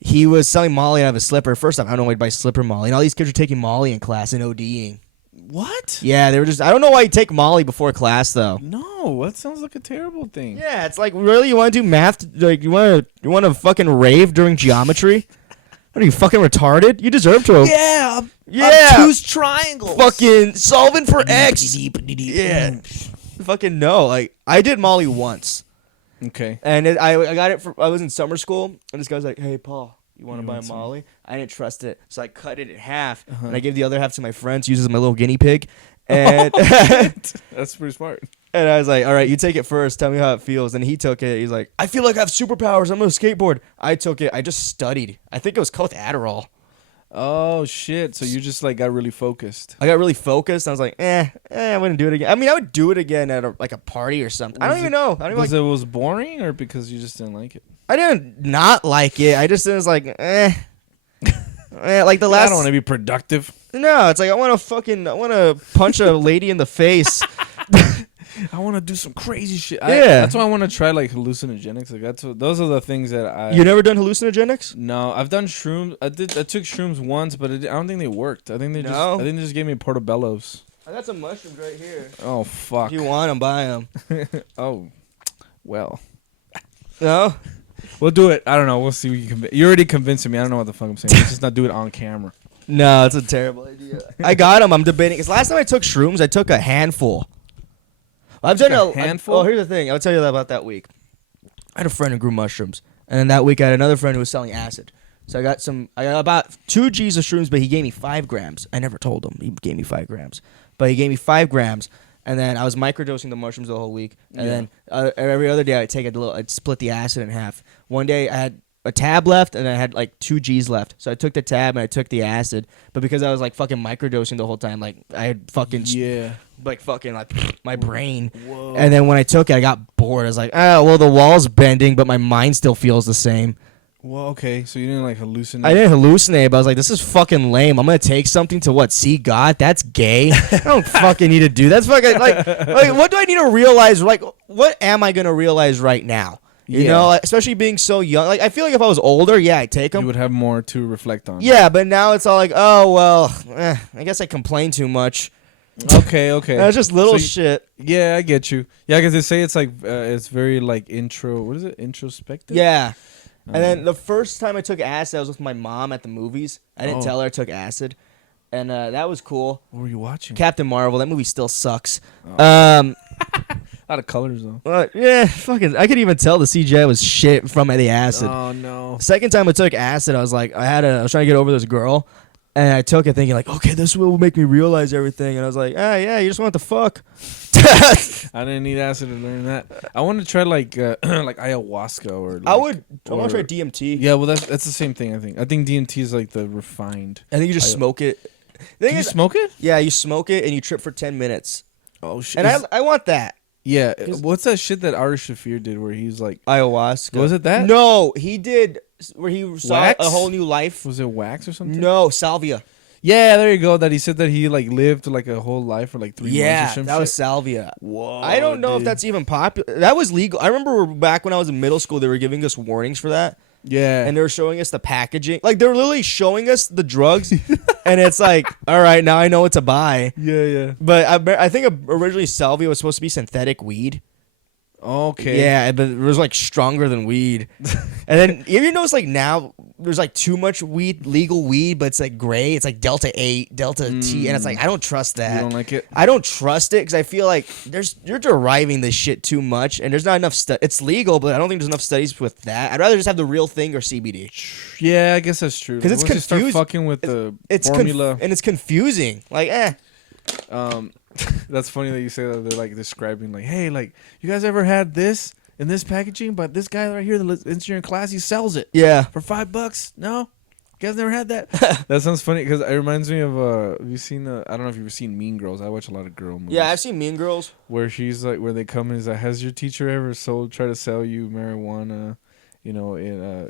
he was selling Molly out of his slipper. First off, I don't know why he'd buy slipper Molly, and all these kids are taking Molly in class and ODing. What? Yeah, they were just. I don't know why you take Molly before class though. No, that sounds like a terrible thing. Yeah, it's like really you want to do math? Like you want to fucking rave during geometry? What are you fucking retarded? You deserve to. Yeah. Obtuse triangles. Fucking solving for X. Yeah. Fucking no. Like I did Molly once. Okay. And I got it. I was in summer school, and this guy was like, "Hey, Paul, you want to buy a Molly?" I didn't trust it, so I cut it in half, and I gave the other half to my friends, use as my little guinea pig. And that's pretty smart. And I was like, "All right, you take it first. Tell me how it feels." And he took it. He's like, "I feel like I have superpowers. I'm gonna skateboard." I took it. I just studied. I think it was called Adderall. Oh shit! So you just like got really focused. I got really focused. I was like, I wouldn't do it again. I mean, I would do it again at a party or something. I don't even know. It was boring or because you just didn't like it? I didn't not like it. I just was like, like the last. I don't want to be productive. No, it's like I want to punch a lady in the face. I want to do some crazy shit. Yeah, that's why I want to try like hallucinogenics. Like those are the things that I. You never done hallucinogenics? No, I've done shrooms. I took shrooms once, but I don't think they worked. I think they just gave me portobellos. I got some mushrooms right here. Oh fuck! If you want them, buy them. Oh, well. No. We'll do it. I don't know. We'll see. You're already convincing me. I don't know what the fuck I'm saying. Let's just not do it on camera. No, it's a terrible idea. I got them. I'm debating. Because last time I took shrooms, I took a handful. I've done a handful. Here's the thing. I'll tell you about that week. I had a friend who grew mushrooms, and then that week I had another friend who was selling acid. So I got about 2 G's of shrooms, but he gave me 5 grams. I never told him he gave me 5 grams, but he gave me 5 grams, and then I was microdosing the mushrooms the whole week, and then every other day I'd split the acid in half. One day I had a tab left, and I had like 2 G's left, so I took the tab and I took the acid. But because I was like fucking microdosing the whole time, like I had fucking like my brain. Whoa. And then when I took it, I got bored. I was like, oh well, the wall's bending, but my mind still feels the same. Well, okay, so you didn't like hallucinate. I didn't hallucinate, but I was like, this is fucking lame. I'm gonna take something to see God? That's gay. I don't fucking need to do that. That's fucking like what do I need to realize? Like, what am I gonna realize right now? You know, like, especially being so young. Like, I feel like if I was older, I'd take them. You would have more to reflect on. Yeah, but now it's all like, oh well, I guess I complain too much. Okay. That's just little shit. Yeah, I get you. Yeah, because they say it's like it's very like what is it? Introspective. Yeah. And then the first time I took acid, I was with my mom at the movies. I didn't tell her I took acid, and that was cool. What were you watching? Captain Marvel. That movie still sucks. A lot of colors though. Fucking. I could even tell the CGI was shit from the acid. Oh no. Second time I took acid, I was like, I was trying to get over this girl, and I took it thinking like, okay, this will make me realize everything. And I was like, yeah, you just want to fuck. I didn't need acid to learn that. I want to try like ayahuasca or. Like, I want to try DMT. Yeah, well that's the same thing. I think DMT is like the refined. I think you just smoke it. Do you smoke it? Yeah, you smoke it and you trip for 10 minutes. Oh shit! And I want that. Yeah, what's that shit that Ari Shafir did where he's like ayahuasca? Was it that? No, he did where he saw Wax? a whole new life. Was it wax or something? No, salvia. Yeah, there you go. That he said that he like lived like a whole life for like 3 months or something. Yeah, that was salvia. Whoa. I don't know if that's even popular. That was legal. I remember back when I was in middle school, they were giving us warnings for that. Yeah. And they were showing us the packaging. Like, they were literally showing us the drugs. And it's like, all right, now I know what to buy. Yeah. But I think originally salvia was supposed to be synthetic weed. Okay. Yeah, but it was like stronger than weed. And then you notice like now there's like too much weed, legal weed, but it's like gray. It's like Delta 8, Delta T, and it's like I don't trust that. You don't like it? I don't trust it because I feel like you're deriving this shit too much, and there's not enough It's legal, but I don't think there's enough studies with that. I'd rather just have the real thing or CBD. Yeah, I guess that's true. Because it's confusing. confusing. Start fucking with the formula, and it's confusing. Like, That's funny that you say that. They're like describing like, hey, like you guys ever had this in this packaging? But this guy right here, the engineering class, he sells it. Yeah. For $5. No, you guys never had that. That sounds funny because it reminds me of have you seen I don't know if you've ever seen Mean Girls. I watch a lot of girl movies. Yeah, I've seen Mean Girls. Where she's like, where they come and is like, has your teacher ever try to sell you marijuana? You know,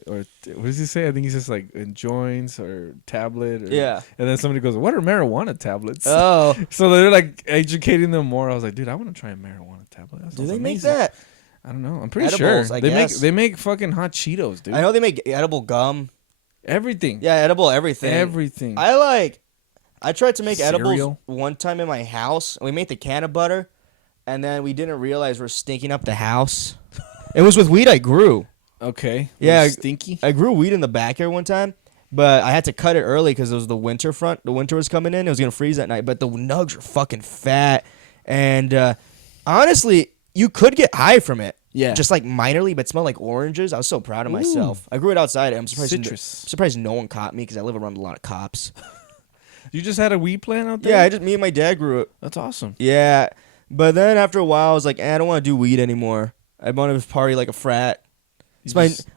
or what does he say? I think he says like in joints or tablet. Yeah. And then somebody goes, "What are marijuana tablets?" Oh. So they're like educating them more. I was like, dude, I want to try a marijuana tablet. Do they make that? I don't know. I'm pretty Edibles, sure I they guess. they make fucking hot Cheetos, dude. I know they make edible gum. Everything. Yeah, edible everything. Everything. I tried to make Cereal? edibles one time in my house. We made the can of butter, and then we didn't realize we're stinking up the house. It was with weed I grew. Okay. Yeah, Stinky. I grew weed in the backyard one time, but I had to cut it early because it was the winter front. The winter was coming in. It was going to freeze that night, but the nugs were fucking fat. And honestly, you could get high from it. Yeah. Just like minorly, but it smelled like oranges. I was so proud of myself. I grew it outside. I'm surprised, surprised no one caught me because I live around a lot of cops. You just had a weed plant out there? Yeah, me and my dad grew it. That's awesome. Yeah, but then after a while, I was like, I don't want to do weed anymore. I want to party like a frat.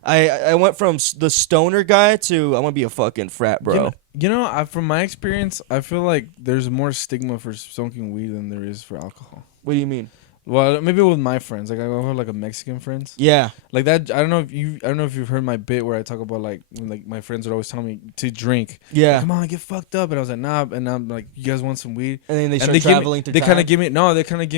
I went from the stoner guy to I want to be a fucking frat bro. You know, from my experience, I feel like there's more stigma for smoking weed than there is for alcohol. What do you mean? Well, maybe with my friends, like I have like a Mexican friends. Yeah, like that. I don't know if you've heard my bit where I talk about like when like my friends would always tell me to drink. Yeah, like, come on, get fucked up, and I was like, nah, and I'm like, you guys want some weed? And then they start traveling. They kind of give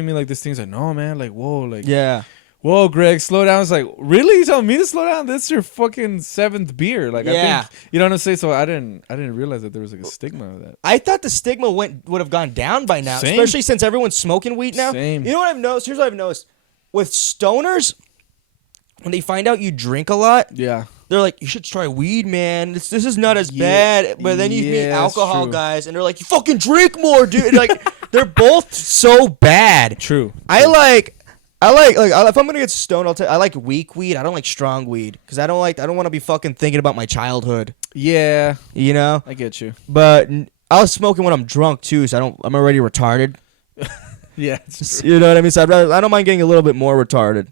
me like this thing. It's like, no, man, like whoa, like yeah. Whoa, Greg, slow down. It's like, really? You telling me to slow down? That's your fucking 7th beer. Like, yeah. I think, you know what I'm saying? So I didn't realize that there was like a stigma of that. I thought the stigma would have gone down by now, Same. especially since everyone's smoking weed now. Same. You know what I've noticed? Here's what I've noticed. With stoners, when they find out you drink a lot, Yeah. they're like, you should try weed, man. This is not as bad. But then you meet alcohol true. guys, and they're like, you fucking drink more, dude. And like, they're both so bad. True. I like if I'm gonna get stoned, I like weak weed. I don't like strong weed because I don't want to be fucking thinking about my childhood. Yeah. You know. I get you. But I was smoking when I'm drunk too, so I'm already retarded. Yeah, it's true. You know what I mean? So I don't mind getting a little bit more retarded.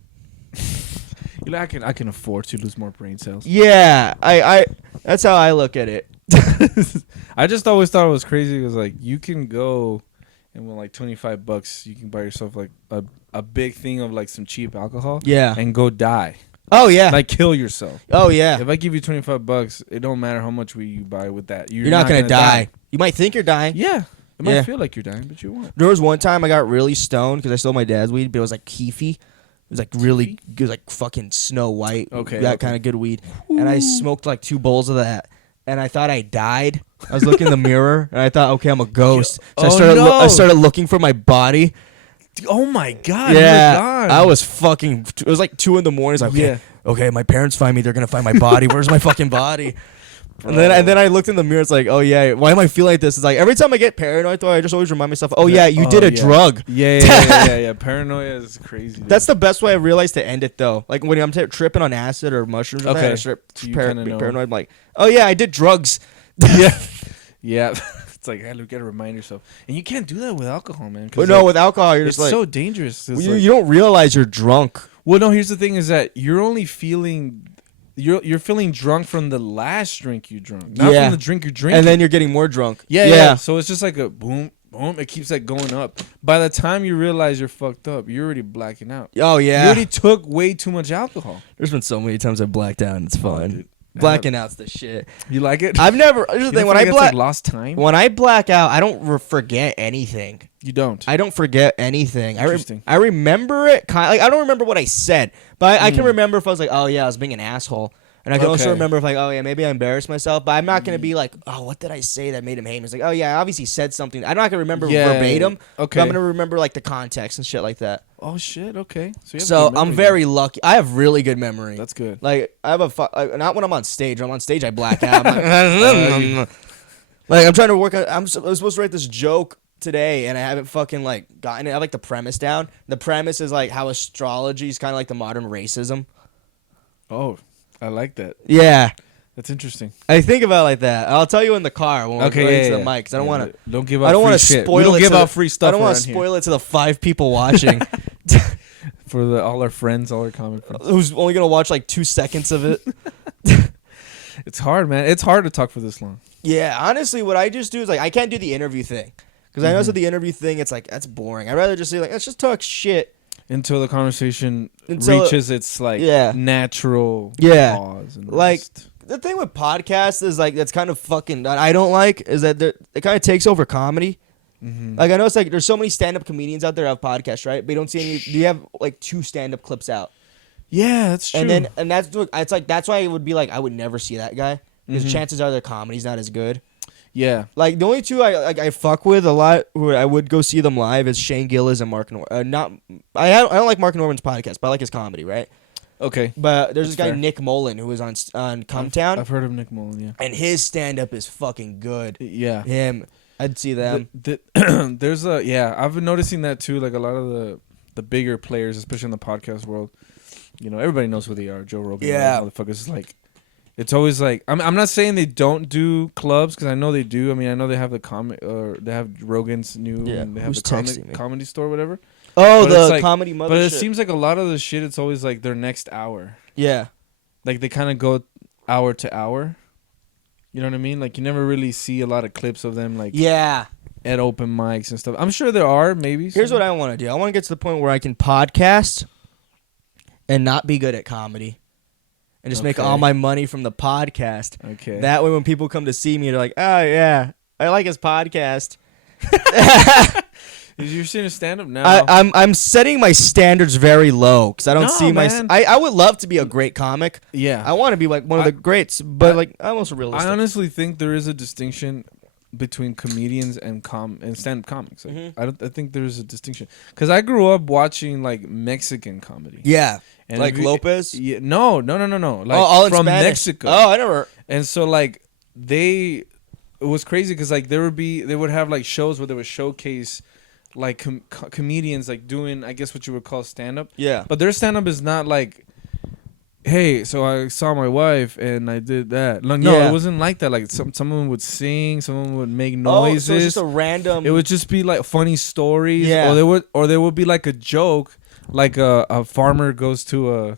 You know, I can afford to lose more brain cells. Yeah, I that's how I look at it. I just always thought it was crazy because like you can go and with like $25 you can buy yourself like a big thing of like some cheap alcohol. Yeah. And go die. Oh yeah. Like kill yourself. Oh yeah. If I give you $25, it don't matter how much weed you buy with that. You're not gonna die. You might think you're dying. Yeah. It might feel like you're dying, but you won't. There was one time I got really stoned because I stole my dad's weed, but it was like keefy. It was like really good, like fucking Snow White. Okay. That kind of good weed. And I smoked like 2 bowls of that. And I thought I died. I was looking in the mirror and I thought, okay, I'm a ghost. So I started looking for my body. Oh my God. Yeah. You're gone. I was fucking, it was like 2 in the morning. It's like, okay, okay, my parents find me. They're going to find my body. Where's my fucking body? And then I looked in the mirror. It's like, oh yeah, why am I feeling like this? It's like every time I get paranoid, though, I just always remind myself, oh yeah, you did a drug. Yeah. Paranoia is crazy. Dude. That's the best way I realized to end it, though. Like when I'm tripping on acid or mushrooms, or that, I start paranoid. I'm like, oh yeah, I did drugs. Yeah. It's like, hey, you gotta remind yourself, and you can't do that with alcohol, man. But no, with alcohol, you're it's just like so dangerous. you don't realize you're drunk. Well, no. Here's the thing: is that you're only feeling. You're feeling drunk from the last drink you drank, not from the drink you're drinking. And then you're getting more drunk. Yeah. So it's just like a boom, boom. It keeps like going up. By the time you realize you're fucked up, you're already blacking out. Oh yeah. You already took way too much alcohol. There's been so many times I blacked out and it's fun. Dude. Blacking out's the shit. You like it? I've never. Here's the thing: when I black, like lost time. When I black out, I don't forget anything. You don't. I don't forget anything. Interesting. I remember it. Like I don't remember what I said, but I can remember if I was like, oh yeah, I was being an asshole. And I can also remember if like, oh yeah, maybe I embarrassed myself, but I'm not gonna be like, oh, what did I say that made him hate me? It's like, oh yeah, I obviously said something. I'm not gonna remember verbatim. Okay. But I'm gonna remember like the context and shit like that. Oh shit. Okay. So I'm very lucky. I have really good memory. That's good. Like I have not when I'm on stage. When I'm on stage, I black out. I'm like I'm trying to work on. I was supposed to write this joke today, and I haven't fucking like gotten it. I have like the premise down. The premise is like how astrology is kind of like the modern racism. Oh. I like that. Yeah. That's interesting. I think about it like that. I'll tell you in the car when we're going to the mic. Cause I don't want to. Don't give out. I don't want to spoil it. Don't give out free stuff. I don't want to spoil it to the 5 people watching. For all our friends, all our common friends, who's only gonna watch like 2 seconds of it. It's hard, man. It's hard to talk for this long. Yeah, honestly, what I just do is like I can't do the interview thing because I know the interview thing. It's like that's boring. I'd rather just say like let's just talk shit. Until the conversation reaches its like natural pause. And like rest. The thing with podcasts is like that's kind of fucking that I don't like is that it kind of takes over comedy. Mm-hmm. Like I know it's like there's so many stand-up comedians out there who have podcasts, right? But you don't see any. You have like 2 stand-up clips out. Yeah, that's true. And that's it's like that's why it would be like I would never see that guy because chances are their comedy's not as good. Yeah, like the only 2 I fuck with a lot who I would go see them live is Shane Gillis and Mark Norman. I don't like Mark Norman's podcast, but I like his comedy, right? Okay, but there's this guy Nick Mullen who was on Cumtown. I've heard of Nick Mullen, yeah, and his stand up is fucking good. Yeah, him, I'd see them. There's I've been noticing that too. Like a lot of the bigger players, especially in the podcast world, you know, everybody knows who they are. Joe Rogan, motherfuckers is like. It's always like I'm not saying they don't do clubs because I know they do. I mean I know they have the they have Rogan's new and they have the comedy store, whatever. Oh, but the comedy mothership. But it seems like a lot of the shit. It's always like their next hour. Yeah, like they kind of go hour to hour. You know what I mean? Like you never really see a lot of clips of them like at open mics and stuff. I'm sure there are maybe. Here's what I want to do. I want to get to the point where I can podcast and not be good at comedy. And just make all my money from the podcast. Okay. That way, when people come to see me, they're like, "Oh yeah, I like his podcast." You're seeing a stand-up now. I'm setting my standards very low because I don't see my. I would love to be a great comic. Yeah. I want to be like one of the greats, but like I'm also realistic. I honestly think there is a distinction between comedians and stand-up comics. Like, I think there's a distinction because I grew up watching like Mexican comedy. Yeah. And like Lopez? Yeah, no. Like all from Spanish. Mexico. Oh, I never. And so like it was crazy because like they would have like shows where they would showcase like comedians like doing I guess what you would call stand up. Yeah. But their stand up is not like hey, so I saw my wife and I did that. No, Yeah. it wasn't like that. Like someone would sing, someone would make Oh, noises. so it's just a random. It would just be like funny stories. Yeah. Or there would be like a joke, like a farmer goes to a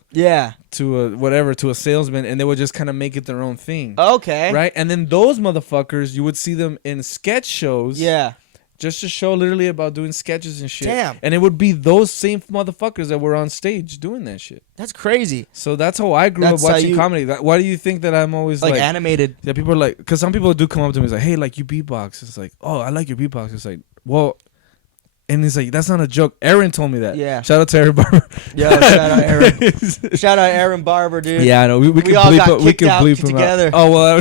salesman, and they would just kind of make it their own thing. Okay. Right? And then those motherfuckers, you would see them in sketch shows. Yeah. Just a show literally about doing sketches and shit. Damn. And it would be those same motherfuckers that were on stage doing that shit. That's crazy. So that's how I grew up That's how watching you- comedy. Why do you think that I'm always Like like animated. yeah, people are like, because some people do come up to me and say, hey, like you beatbox. It's like, oh, I like your beatbox. It's like, well, and he's like, that's not a joke. Aaron told me that. Yeah. Shout out to Aaron Barber. Yo, shout out Aaron. Shout out Aaron Barber, dude. Yeah, I know. We can all got bleep, we kicked can out bleep him together. out. Oh well,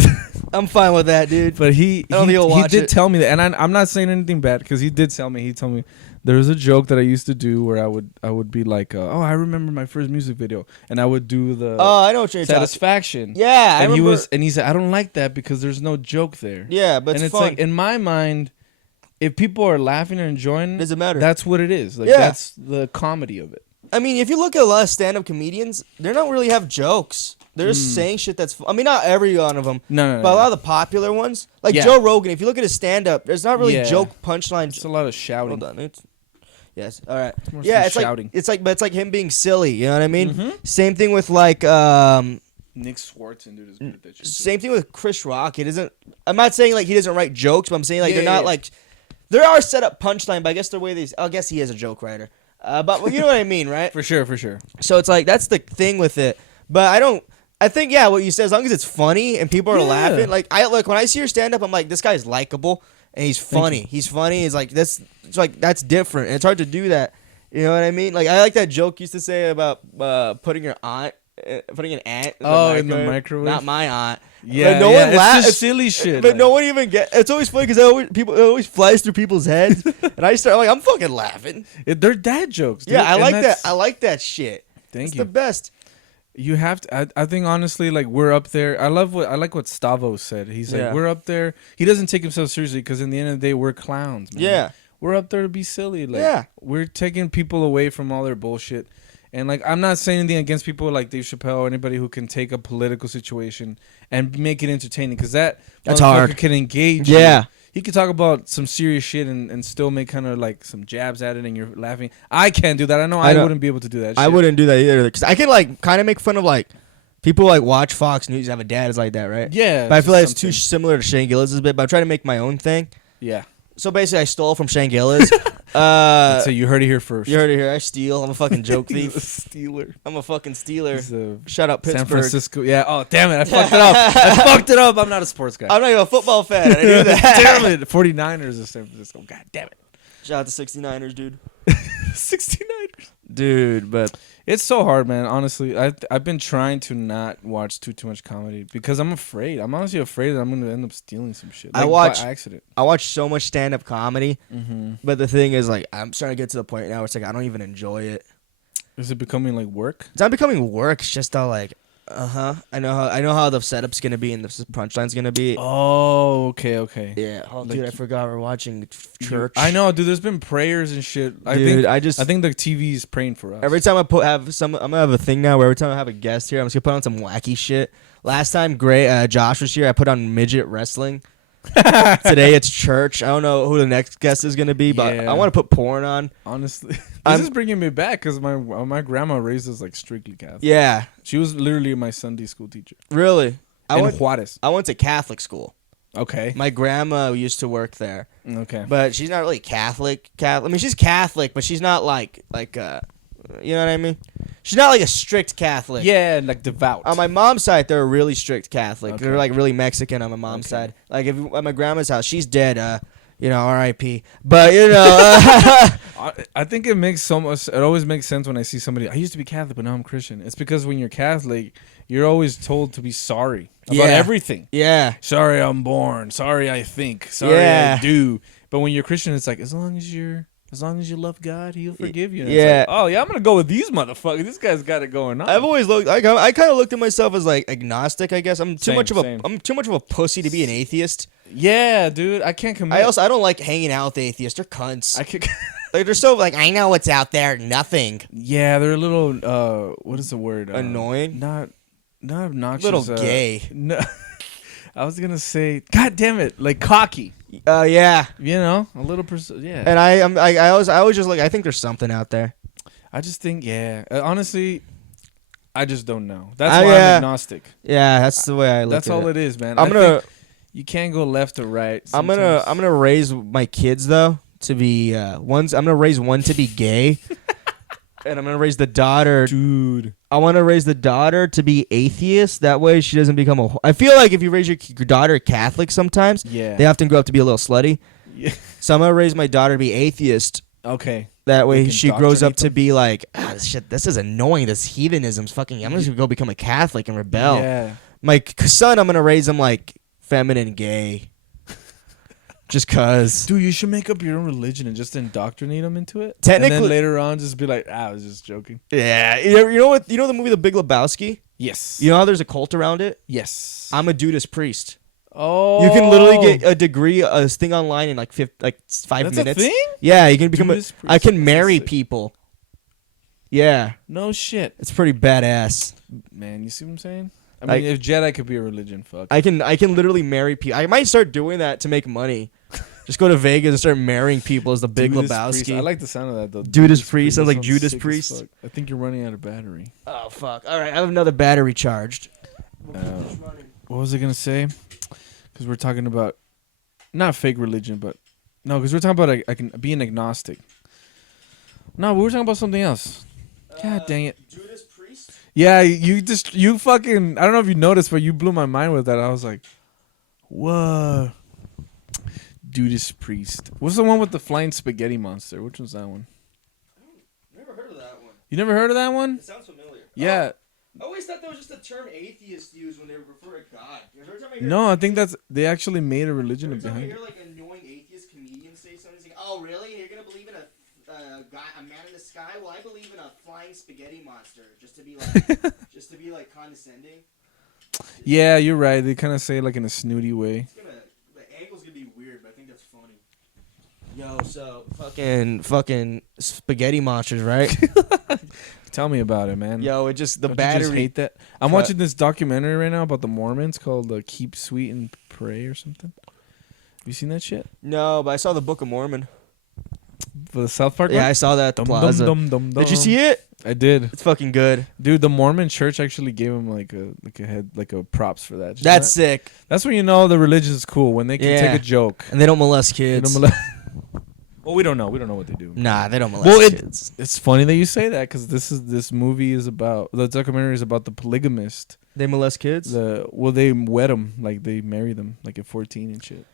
I'm fine with that, dude. but he I don't think he'll watch did it. tell me that, and I'm not saying anything bad because he did tell me. He told me there was a joke that I used to do where I would be like, oh, I remember my first music video, and I would do the Oh, I know what you're talking. satisfaction. Yeah, I and remember. he said I don't like that because there's no joke there. Yeah, but and it's it's fun. like in my mind, if people are laughing or enjoying, Doesn't matter. That's what it is. Like Yeah. that's the comedy of it. I mean, if you look at a lot of stand-up comedians, they don't really have jokes. They're just saying shit that's. I mean, not every one of them, No, but a lot of the popular ones, like Yeah. Joe Rogan. If you look at his stand-up, there's not really Yeah. joke punchline. It's a lot of shouting. Hold on, yes, all right. more Yeah, some it's shouting. but it's like him being silly. You know what I mean? Mhm. Same thing with like Nick Swartzen, dude, is good at that shit. Same thing with Chris Rock. It isn't. I'm not saying like he doesn't write jokes, but I'm saying like Yeah, they're not yeah. like. There are set up punchline, but I guess the way they. I guess he is a joke writer. But well, you know what I mean, right? For sure, for sure. So it's like that's the thing with it. But I don't. I think yeah, what you said, as long as it's funny and people are Yeah. laughing. Like when I see your stand up, I'm like, this guy's likable and he's funny. He's funny. He's like this. It's like that's different. And it's hard to do that. You know what I mean? Like I like that joke you used to say about putting an ant in the microwave. Not my aunt. Yeah, But no yeah, one it's laughs. just silly shit. But like- no one even get. It's always funny because it always flies through people's heads, and I start like I'm fucking laughing. they're dad jokes. Dude. Yeah, I and like that. that's- I like that shit. Thank It's you. the best. You have to. I think honestly, like we're up there. I like what Stavos said. He's like Yeah. we're up there. He doesn't take himself seriously because in the end of the day, we're clowns. Man. Yeah. we're up there to be silly. Like, Yeah. we're taking people away from all their bullshit. And like, I'm not saying anything against people like Dave Chappelle or anybody who can take a political situation and make it entertaining because that's That's motherfucker hard. Can engage. Yeah. you. He could talk about some serious shit and still make kind of like some jabs at it and you're laughing. I can't do that. I know I know. wouldn't be able to do that. I shit. wouldn't do that either because I can like kind of make fun of like people like watch Fox News have a dad is like that, right? Yeah. But I feel like it's something. too similar to Shane Gillis' bit. But I'm trying to make my own thing. Yeah. So basically, I stole from Shane Gillis. So you heard it here first. You heard it here. I steal. I'm a fucking joke He's a thief. stealer. I'm a fucking stealer. He's a Shut up, San Pittsburgh. Francisco. Yeah. Oh, damn it. I fucked it up. I fucked it up. I'm not a sports guy. I'm not even a football fan. I knew that. damn it. 49ers of San Francisco. God damn it. Shout out to 69ers, dude. 69ers. Dude, but It's so hard, man. Honestly, I've been trying to not watch too much comedy because I'm afraid. I'm honestly afraid that I'm gonna end up stealing some shit. I Like, watch- by accident. I watch so much stand-up comedy. Mm-hmm. But the thing is, like, I'm starting to get to the point now where it's like I don't even enjoy it. Is it becoming like work? It's not becoming work. It's just all like, I know how the setup's gonna be and the punchline's gonna be. Oh, okay. Yeah, Like dude, I forgot we're watching church. I know, dude. There's been prayers and shit. I Dude, think I think the TV's praying for us. every time I'm gonna have a thing now where every time I have a guest here, I'm just gonna put on some wacky shit. Last time, Josh was here, I put on midget wrestling. Today it's church. I don't know who the next guest is gonna be, but Yeah. I want to put porn on. Honestly, this I'm- is bringing me back because my grandma raised us like strictly Catholic. Yeah, She was literally my Sunday school teacher. really. In Juarez. I went to Catholic school. Okay. My grandma used to work there, Okay. but she's not really Catholic. I mean, she's Catholic, but she's not like you know what I mean? She's not like a strict Catholic. Yeah, like devout. On my mom's side, they're really strict Catholic. Okay. They're like really Mexican on my mom's Okay. side. Like if at my grandma's house, she's dead. R.I.P. But I think it makes so much. It always makes sense when I see somebody. I used to be Catholic, but now I'm Christian. It's because when you're Catholic, you're always told to be sorry about Yeah. everything. yeah, Sorry, I'm born. Sorry, I think. Sorry, Yeah. I do. But when you're Christian, it's like as long as you love God, He'll forgive you. And it's Yeah. like, oh yeah, I'm gonna go with these motherfuckers. This guy's got it going on. I've always looked. I kind of looked at myself as like agnostic. I guess I'm too Same, much of same. I'm too much of a pussy to be an atheist. Yeah, dude. I can't commit. I don't like hanging out with atheists. They're cunts. I could. Like they're so like I know what's out there. Nothing. Yeah, they're a little. What is the word? Annoying. Not obnoxious. Little gay. No, I was gonna say, God damn it, like cocky. Yeah. You know, a little. Yeah. And I always just like I think there's something out there. I just think, yeah. Honestly, I just don't know. That's Oh, why yeah. I'm agnostic. Yeah, that's the way I look. That's at all it. it is, man. I'm gonna. You can't go left or right. I'm sometimes. gonna raise my kids though to be I'm gonna raise one to be gay, and I'm gonna raise the daughter. Dude. I want to raise the daughter to be atheist. That way she doesn't become a. I feel like if you raise your daughter Catholic, sometimes Yeah. they often grow up to be a little slutty. Yeah. So I'm gonna raise my daughter to be atheist. Okay. That way Like she grows up indoctrinate to them? be like, this is annoying. This heathenism's fucking. I'm just gonna go become a Catholic and rebel. Yeah. My son, I'm gonna raise him like feminine gay. Just cause. Dude, you should make up your own religion and just indoctrinate them into it. Technically- and then later on, just be like, I was just joking. Yeah, you know what? You know the movie The Big Lebowski? Yes. You know how there's a cult around it? Yes. I'm a Judas priest. Oh. You can literally get a degree, a thing online in like 5 That's minutes. a thing? Yeah, you can become. Judas priest. I can That's marry sick. people. Yeah, No shit. it's pretty badass. Man, you see what I'm saying? I Like- mean, if Jedi could be a religion, fuck. I can literally marry people. I might start doing that to make money. Just go to Vegas and start marrying people as the Big Judas Lebowski. Priest. I like the sound of that, though. Judas Priest. Sounds like Sounds Judas sick as Priest. fuck. I think you're running out of battery. Oh fuck! All right, I have another battery charged. What was I going to say? Because we're talking about, not fake religion, but, no, because we're talking about I can being agnostic. No, we were talking about something else. God dang it. Judas Priest. Yeah, you fucking, I don't know if you noticed, but you blew my mind with that. I was like, whoa. Judas Priest. What's the one with the flying spaghetti monster? Which one's that one? Never heard of that one. You never heard of that one? It sounds familiar. Yeah. I always thought that was just a term atheists use when they refer to God. Every time I hear, No, I think they actually made a religion every time I behind hear it. like annoying atheist comedians say something, it's like, oh really? You're gonna believe in a man in the sky? Well, I believe in a flying spaghetti monster, just to be like condescending. Yeah, you're right. They kind of say it like in a snooty way. The angle's gonna be weird, but I think that's funny. Yo, so fucking spaghetti monsters, right? Tell me about it, man. Yo, it just the Don't you battery. just hate that. I'm cut. watching this documentary right now about the Mormons called "Keep Sweet and Pray" or something. You seen that shit? No, but I saw the Book of Mormon. For the South Park? Yeah, one? I saw that at the Dum, plaza. dum, dum, dum, Did you dum. see it? I did, It's fucking good. dude. The Mormon Church actually gave him like a props for that. Did you That's know that? sick. That's when you know the religion is cool, when they can Yeah. take a joke. And they don't molest They kids. don't mole- well, we don't know. We don't know what they do. Nah, they don't molest Well, kids. it's funny that you say that because this movie is about, the documentary is about the polygamist. They molest kids? They wed them, like they marry them like at 14 and shit.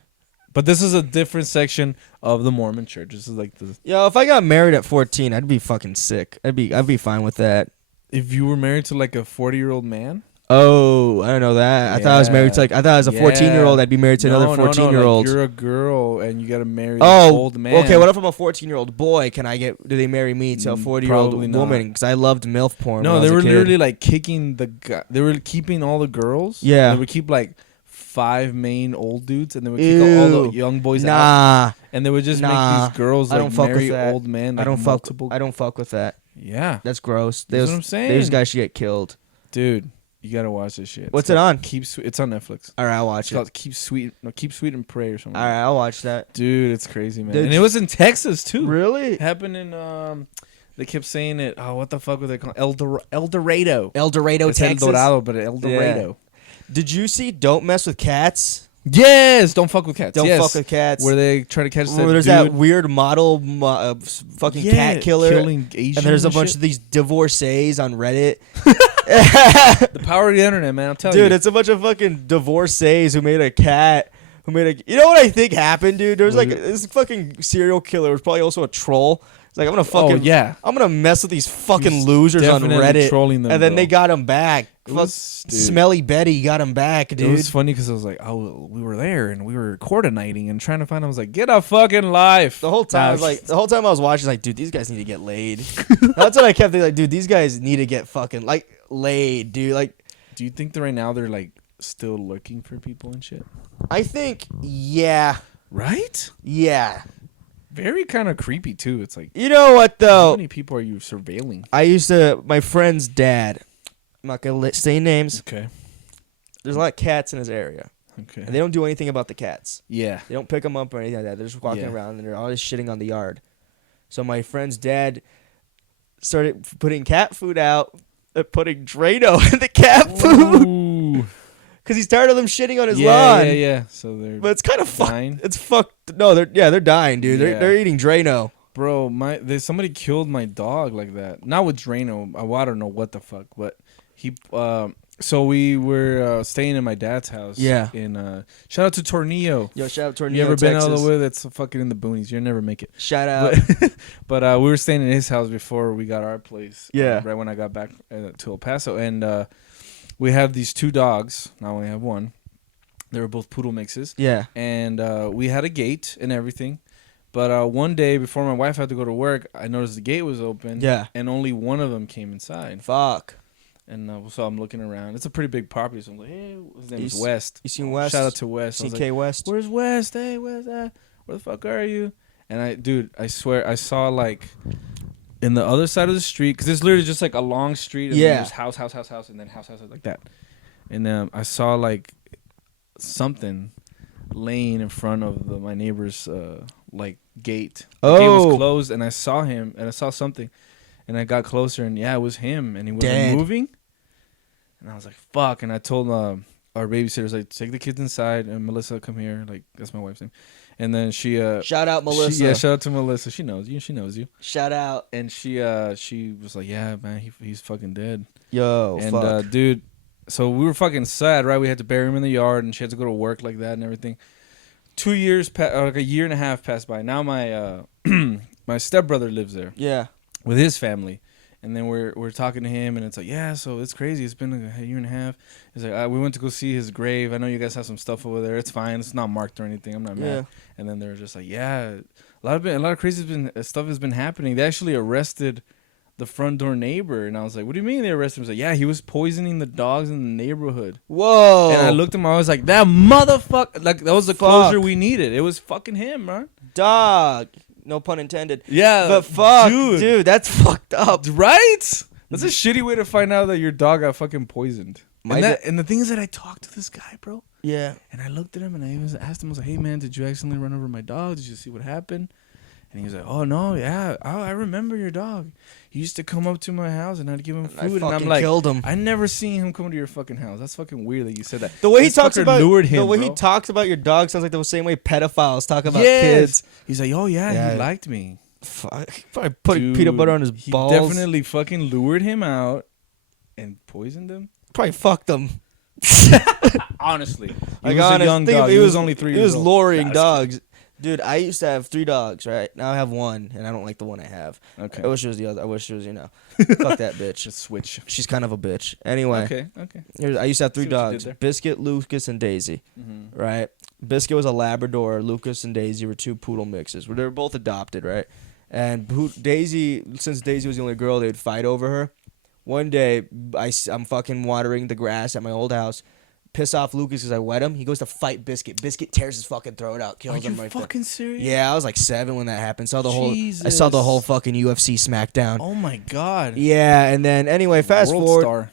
But this is a different section of the Mormon church. This is like Yo, if I got married at 14, I'd be fucking sick. I'd be fine with that. if you were married to like a 40-year-old man. Oh, I don't know that. I thought I was married to I thought as a 14-year-old I'd be married to another 14-year-old. Like you're a girl and you got to marry an Oh, old man. okay. What if I'm a 14-year-old boy? Do they marry me to a 40-year-old Probably not. woman? Because I loved MILF porn. No, when I they was a were kid. literally like kicking the guy. They were keeping all the girls. Yeah. They would keep like 5 main old dudes, and they would kick all the Ew. young boys out. Nah, And they would just Nah. make these girls I like don't fuck with marry that. old men. Like, I don't fuck. multiple. I don't fuck with that. Yeah, That's gross. That's Those, what I'm saying. Those guys should get killed. dude, you gotta watch this shit. What's It's it called on? Keep Sweet. It's on Netflix. All right, I'll It's watch it. called Keep Sweet and Pray or something. All right, I'll watch that. Dude, it's crazy, man. Did And you- it was in Texas too. Really? It happened in They kept saying it. Oh, what the fuck was they called? El Dorado. El Dorado, It's Texas. El Dorado, but El Dorado. Did you see Don't Mess with Cats? Yes, don't fuck with cats. Don't Yes. fuck with cats. Where they try to catch that Where there's dude. that weird model fucking cat killer. killing Asians And there's a bunch shit. of these divorcees on Reddit. The power of the internet, man. I'm telling you. Dude, it's a bunch of fucking divorcees who made a cat. You know what I think happened, dude? There's like this fucking serial killer was probably also a troll. It's like I'm gonna fucking yeah. I'm gonna mess with these fucking He's losers on definitely Reddit, trolling them, and then bro. they got him back. It was- dude. Smelly Betty got him back, dude. It was funny because I was like, oh, we were there and we were coordinating and trying to find. I was like, get a fucking life. The whole time I was like, I was watching, like, dude, these guys need to get laid. That's what I kept thinking, like, dude, these guys need to get fucking like laid, dude. Like, do you think that right now they're like still looking for people and shit? I think, yeah, Right? yeah. Very kind of creepy too. It's like, You know what how though? many people are you surveilling? My friend's dad. I'm not gonna say names. Okay. There's a lot of cats in his area, Okay. and they don't do anything about the cats. Yeah. They don't pick them up or anything like that. They're just walking around and they're always shitting on the yard. So my friend's dad started putting cat food out, putting Drano in the cat food Ooh. because he's tired of them shitting on his Yeah, lawn. yeah, yeah. So they're But it's kind of dying? fucked. It's fucked. No, they're dying, dude. Yeah. They're eating Drano. Bro, somebody killed my dog like that. Not with Drano. I don't know what the fuck, but he. So we were staying in my dad's house. Yeah. In shout out to Tornillo. Yo, shout out to Tornillo, You ever been all Texas. the way? That's fucking in the boonies. You'll never make it. Shout out. But we were staying in his house before we got our place. Yeah. Right when I got back to El Paso, and we have these 2 dogs. Now I only have one. They were both poodle mixes. Yeah. And we had a gate and everything. But one day before my wife had to go to work, I noticed the gate was open. Yeah. And only one of them came inside. Fuck. And so I'm looking around. It's a pretty big property. So I'm like, hey, his name is You West. You seen West? Shout out to West. I Seen was K like, West? where's West? Hey, where's that? Where the fuck are you? And I swear, I saw like in the other side of the street, because it's literally just like a long street. And Yeah. then there's house, and then house, like that. And I saw like something laying in front of my neighbor's like gate. The gate was closed, and I saw him, and I saw something, and I got closer, and yeah, it was him, and he wasn't Dead. moving. And I was like, "Fuck!" And I told our babysitters, like, take the kids inside, and Melissa, come here. Like, that's my wife's name. And then she Shout out Melissa. yeah, shout out to Melissa. She knows you. She knows you. Shout out. And she was like, "Yeah, man, he's fucking dead." Yo, And fuck. dude, so we were fucking sad, right? We had to bury him in the yard, and she had to go to work like that and everything. 2 years, like a year and a half passed by. Now my my stepbrother lives there Yeah. with his family, and then we're talking to him, and it's like, yeah, so it's crazy. It's been like a year and a half. He's like, we went to go see his grave. I know you guys have some stuff over there. It's fine. It's not marked or anything. I'm not mad. Yeah. And then they're just like, yeah, a lot of crazy stuff has been happening. They actually arrested the front door neighbor, and I was like, what do you mean they arrested him? He's like, yeah, he was poisoning the dogs in the neighborhood. Whoa. And I looked at him, I was like, that motherfucker, like, that was the Fuck. closure we needed. It was fucking him, man. Dog. No pun intended. Yeah, But fuck, dude, that's fucked up. Right? That's a shitty way to find out that your dog got fucking poisoned. My And the thing is that I talked to this guy, bro, Yeah. and I looked at him and I asked him, I was like, hey, man, did you accidentally run over my dog? Did you see what happened? And he was like, oh, no, yeah, I remember your dog. He used to come up to my house and I'd give him I food. fucking And I'm like, killed him. I never seen him come to your fucking house. That's fucking weird that you said that. The way he This talks fucker about lured him, the way he bro. talks about your dog sounds like the same way pedophiles talk about Yes. kids. He's like, oh, yeah, Yeah. he liked me. Fuck. Probably putting Dude, peanut butter on his he balls. definitely fucking lured him out and poisoned him. Probably fucked him. Honestly, he Like, was honest, a young think dog. of- He was only 3 He years was old. luring Nah, dogs. Dude, I used to have 3 dogs, right? Now I have 1, and I don't like the one I have. Okay. I wish it was the other. I wish it was, fuck that bitch. Just switch. She's kind of a bitch. Anyway, Okay. I used to have 3 See what you did dogs: there. Biscuit, Lucas, and Daisy. Mm-hmm. Right? Biscuit was a Labrador. Lucas and Daisy were 2 poodle mixes. They were both adopted, right? And Daisy, since Daisy was the only girl, they'd fight over her. One day, I'm fucking watering the grass at my old house. Piss off Lucas because I wet him. He goes to fight Biscuit. Biscuit tears his fucking throat out, kills him right there. fucking serious? Yeah, I was like 7 when that happened. I saw the Jesus. whole fucking UFC SmackDown. Oh my god. Yeah, and then anyway, fast World forward. star.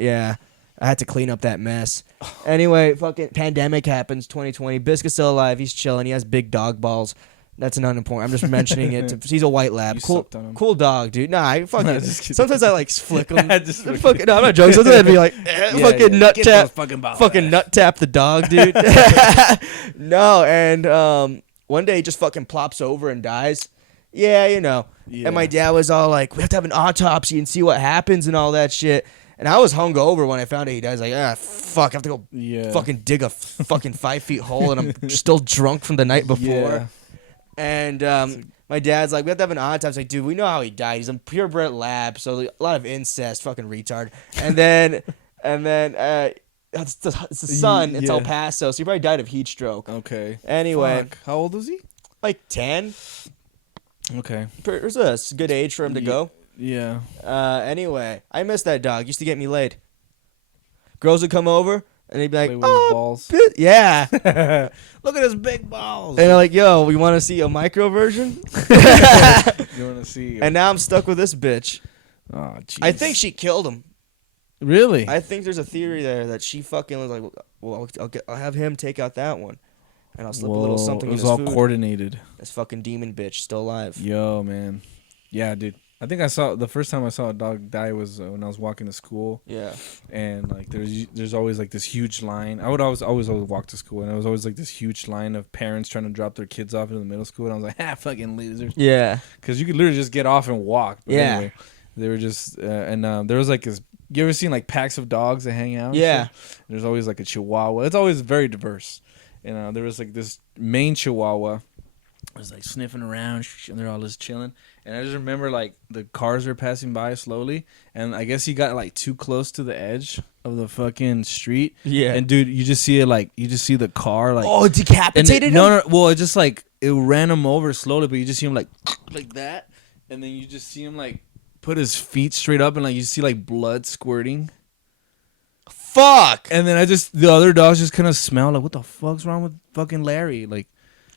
Yeah. I had to clean up that mess. Anyway, fucking pandemic happens, 2020. Biscuit's still alive. He's chilling. He has big dog balls. That's an unimportant. I'm just mentioning it. He's a white lab. You Cool, sucked on him. cool dog, dude. Nah, I fucking. Just kidding. Sometimes I like flick him. Just fucking- Fucking, no, I'm not joking. Sometimes I'd be like, fucking nut Get tap, those fucking balls fucking out. nut tap the dog, dude. No, and one day he just fucking plops over and dies. Yeah. Yeah. And my dad was all like, we have to have an autopsy and see what happens and all that shit. And I was hungover when I found out he died. I was like, fuck, I have to go Yeah. fucking dig a fucking 5 feet hole, and I'm still drunk from the night before. Yeah. And my dad's like, we have to have an autopsy. I was like, dude, we know how he died. He's a purebred lab, so a lot of incest, fucking retard. And then it's the son. It's El Yeah. Paso, so he probably died of heat stroke. Okay. Anyway, Fuck. How old was he? like 10. Okay. It was a good age for him to go. Yeah. Anyway, I miss that dog. Used to get me laid. Girls would come over. And they'd be like, Play with his oh, balls. yeah. Look at his big balls. And they're like, yo, we want to see a micro version? You want to see? And now I'm stuck with this bitch. Oh, jeez. I think she killed him. Really? I think there's a theory there that she fucking was like, well, I'll have him take out that one. And I'll slip a little something It in was his all food. coordinated. This fucking demon bitch still alive. Yo, man. Yeah, dude. I think the first time I saw a dog die was when I was walking to school. Yeah. And like there's always like this huge line. I would always walk to school, and there was always like this huge line of parents trying to drop their kids off into the middle school, and I was like, fucking losers. Yeah. Because you could literally just get off and walk. But Yeah. Anyway, they were just there was like this. You ever seen like packs of dogs that hang out? and Yeah. shit? There's always like a Chihuahua. It's always very diverse. And there was like this main Chihuahua was like sniffing around, and they're all just chilling. And I just remember like the cars were passing by slowly, and I guess he got like too close to the edge of the fucking street. Yeah. And dude, you just see the car like Oh, decapitated him? No, well, it just like it ran him over slowly, but you just see him like that, and then you just see him like put his feet straight up, and like you see like blood squirting. Fuck. And then the other dogs just kind of smell like, what the fuck's wrong with fucking Larry? Like,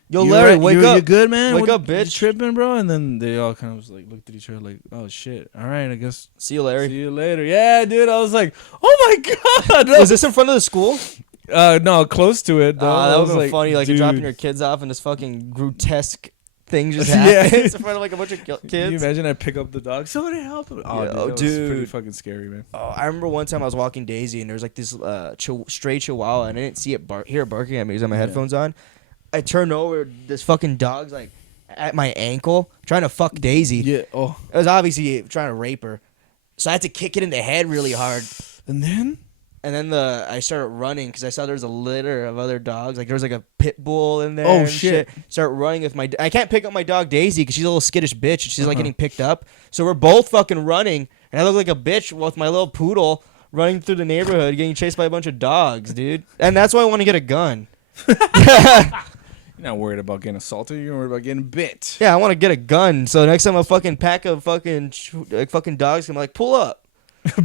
Yo, Larry, wake up. You good, man? Wake up, bitch. You tripping, bro? And then they all kind of was like looked at each other like, oh shit. All right, I guess. See you, Larry. See you later. Yeah, dude. I was like, oh my god. Was this in front of the school? No, close to it. Though. That I would have been like, funny, like you're dude. dropping your kids off and this fucking grotesque thing just Yeah. happens in front of like a bunch of Can you kids. imagine I pick up the dog? Somebody help him. Oh, Yeah, dude, that was dude. pretty fucking scary, man. Oh, I remember one time I was walking Daisy and there was like this stray chihuahua and I didn't see it hear it barking at me because I had my headphones on. I turned over, this fucking dog's like at my ankle trying to fuck Daisy. Yeah. Oh. It was obviously trying to rape her. So I had to kick it in the head really hard. And then? And then I started running because I saw there was a litter of other dogs. Like there was like a pit bull in there. Oh, and shit. Start running with I can't pick up my dog Daisy because she's a little skittish bitch. And she's like getting picked up. So we're both fucking running, and I look like a bitch with my little poodle running through the neighborhood, getting chased by a bunch of dogs, dude. And that's why I want to get a gun. You're not worried about getting assaulted. You're worried about getting bit. Yeah, I want to get a gun. So next time a fucking pack of fucking dogs come, like pull up.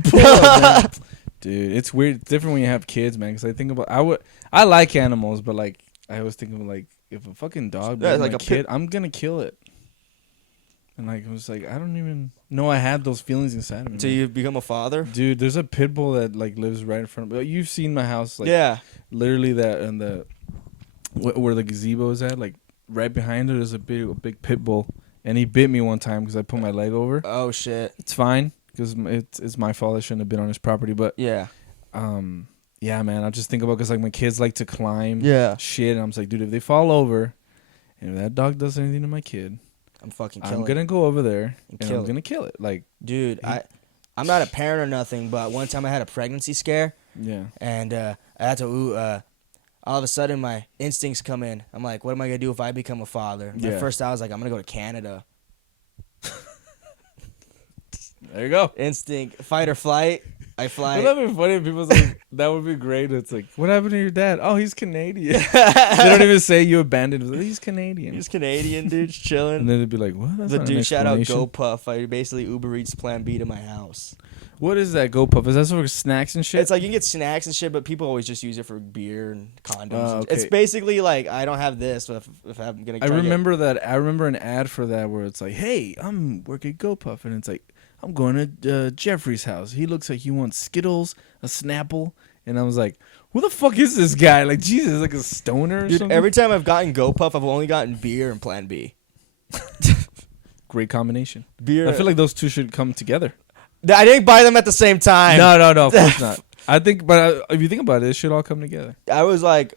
Pull up, man. Dude, it's weird. It's different when you have kids, man. Because I think about I like animals, but like I always think of like if a fucking dog bites like my a kid, I'm gonna kill it. And like I was like, I don't even know I had those feelings inside of me. Until you become a father. Dude, there's a pit bull that like lives right in front of me. You've seen my house, like Yeah. literally that and the where the gazebo is at, like right behind it. There's a big pit bull, and he bit me one time because I put my leg over. Oh shit. It's fine because it's my fault. I shouldn't have been on his property, but Yeah. yeah, man. I just think about because like my kids like to climb, shit, and I'm just like, dude, if they fall over, and if that dog does anything to my kid, I'm fucking killing I'm gonna go over there and kill I'm it. gonna kill it. Like, dude, I'm not a parent or nothing, but one time I had a pregnancy scare, yeah, and I had to. All of a sudden, my instincts come in. I'm like, what am I gonna do if I become a father? And Yeah. at first, I was like, I'm gonna go to Canada. there you go. Instinct, fight or flight. I fly. Wouldn't that be funny if people like that would be great? It's like, what happened to your dad? Oh, he's Canadian. They don't even say you abandoned him. He's Canadian. He's Canadian, dude, chilling. And then they'd be like, what? That's The not an dude, shout out explanation. GoPuff. I basically Uber Eats Plan B to my house. What is that GoPuff? Is that for snacks and shit? It's like you can get snacks and shit, but people always just use it for beer and condoms. Okay. It's basically like I don't have this, but if I'm gonna. I remember that. I remember an ad for that where it's like, hey, I'm working at GoPuff, and it's like, I'm going to Jeffrey's house. He looks like he wants Skittles, a Snapple, and I was like, who the fuck is this guy? Like, Jesus, like a stoner or Dude, something? every time I've gotten GoPuff, I've only gotten beer and Plan B. Great combination. Beer. I feel like those two should come together. I didn't buy them at the same time. No, of course not. I think, but if you think about it, it should all come together. I was like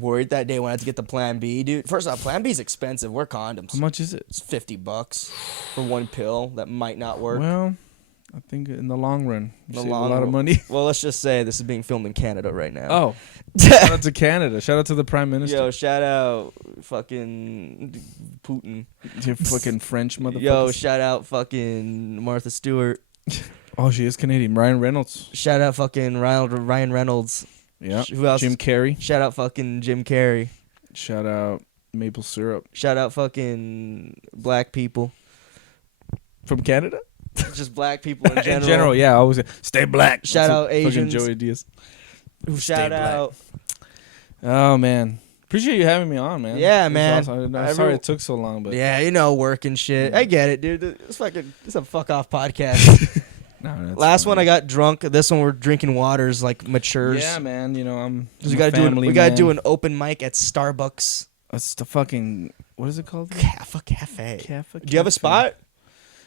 worried that day when I had to get the Plan B, dude. First off, Plan B is expensive. We're condoms. How much is it? It's $50 for one pill that might not work. Well, I think in the long run, you The save long a lot of run. money. Well, let's just say this is being filmed in Canada right now. Oh, shout out to Canada. Shout out to the Prime Minister. Yo, shout out fucking Putin. You fucking French motherfuckers. Yo, shout out fucking Martha Stewart. Oh, she is Canadian. Ryan Reynolds. Shout out fucking Ryan Reynolds. Yeah. Who else? Jim Carrey. Shout out fucking Jim Carrey. Shout out maple syrup. Shout out fucking black people. From Canada? Just black people in general. In general, yeah. I always say, stay black. Shout That's out fucking Asians. Joey Diaz. Shout black. out. Oh man, appreciate you having me on, man. Yeah, It was man. awesome. I'm sorry it took so long, but Yeah, you know, work and shit. I get it, dude. It's a fuck off podcast. no, that's Last fine. one I got drunk. This one we're drinking waters like matures. Yeah, man. You know, I'm. We gotta do an open mic at Starbucks It's the fucking. What is it called? Cafe. Cafe. Do you have a spot?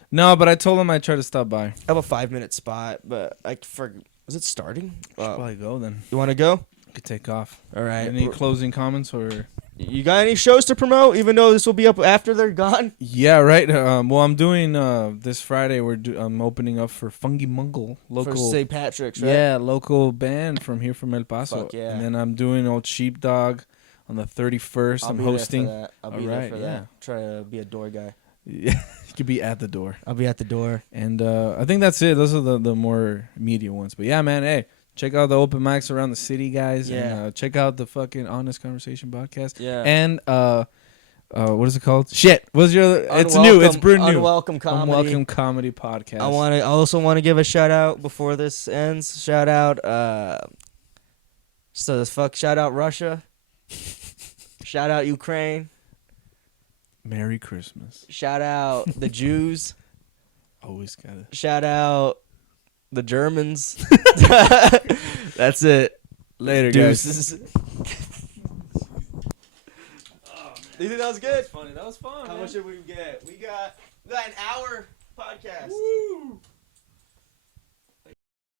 No, but I told him I'd try to stop by. I have a 5-minute spot, but is it starting? Should probably go then. You want to go? Could take off. All right. Any closing comments or? You got any shows to promote? Even though this will be up after they're gone. Yeah, right. Well, I'm doing this Friday. I'm opening up for Fungi Mungle, local For St. Patrick's, right? Yeah, local band from here from El Paso. Fuck yeah. And then I'm doing Old Sheepdog on the 31st. I'll I'm be hosting. There for that. I'll be there for that. Try to be a door guy. Yeah, you could be at the door. I'll be at the door. And I think that's it. Those are the more immediate ones. But yeah, man, hey, check out the open mics around the city, guys. Yeah. And check out the fucking Honest Conversation podcast. Yeah. And what is it called? Shit. What's your? It's new. It's brand new. Unwelcome comedy. Unwelcome comedy podcast. I also want to give a shout out before this ends. Shout out. Shout out Russia. Shout out Ukraine. Merry Christmas. Shout out the Jews. Always gotta. Shout out the Germans. That's it. Later, Deuces. guys. Do you think that was good? Funny. That was fun. How much did we get? We got an hour podcast. Woo.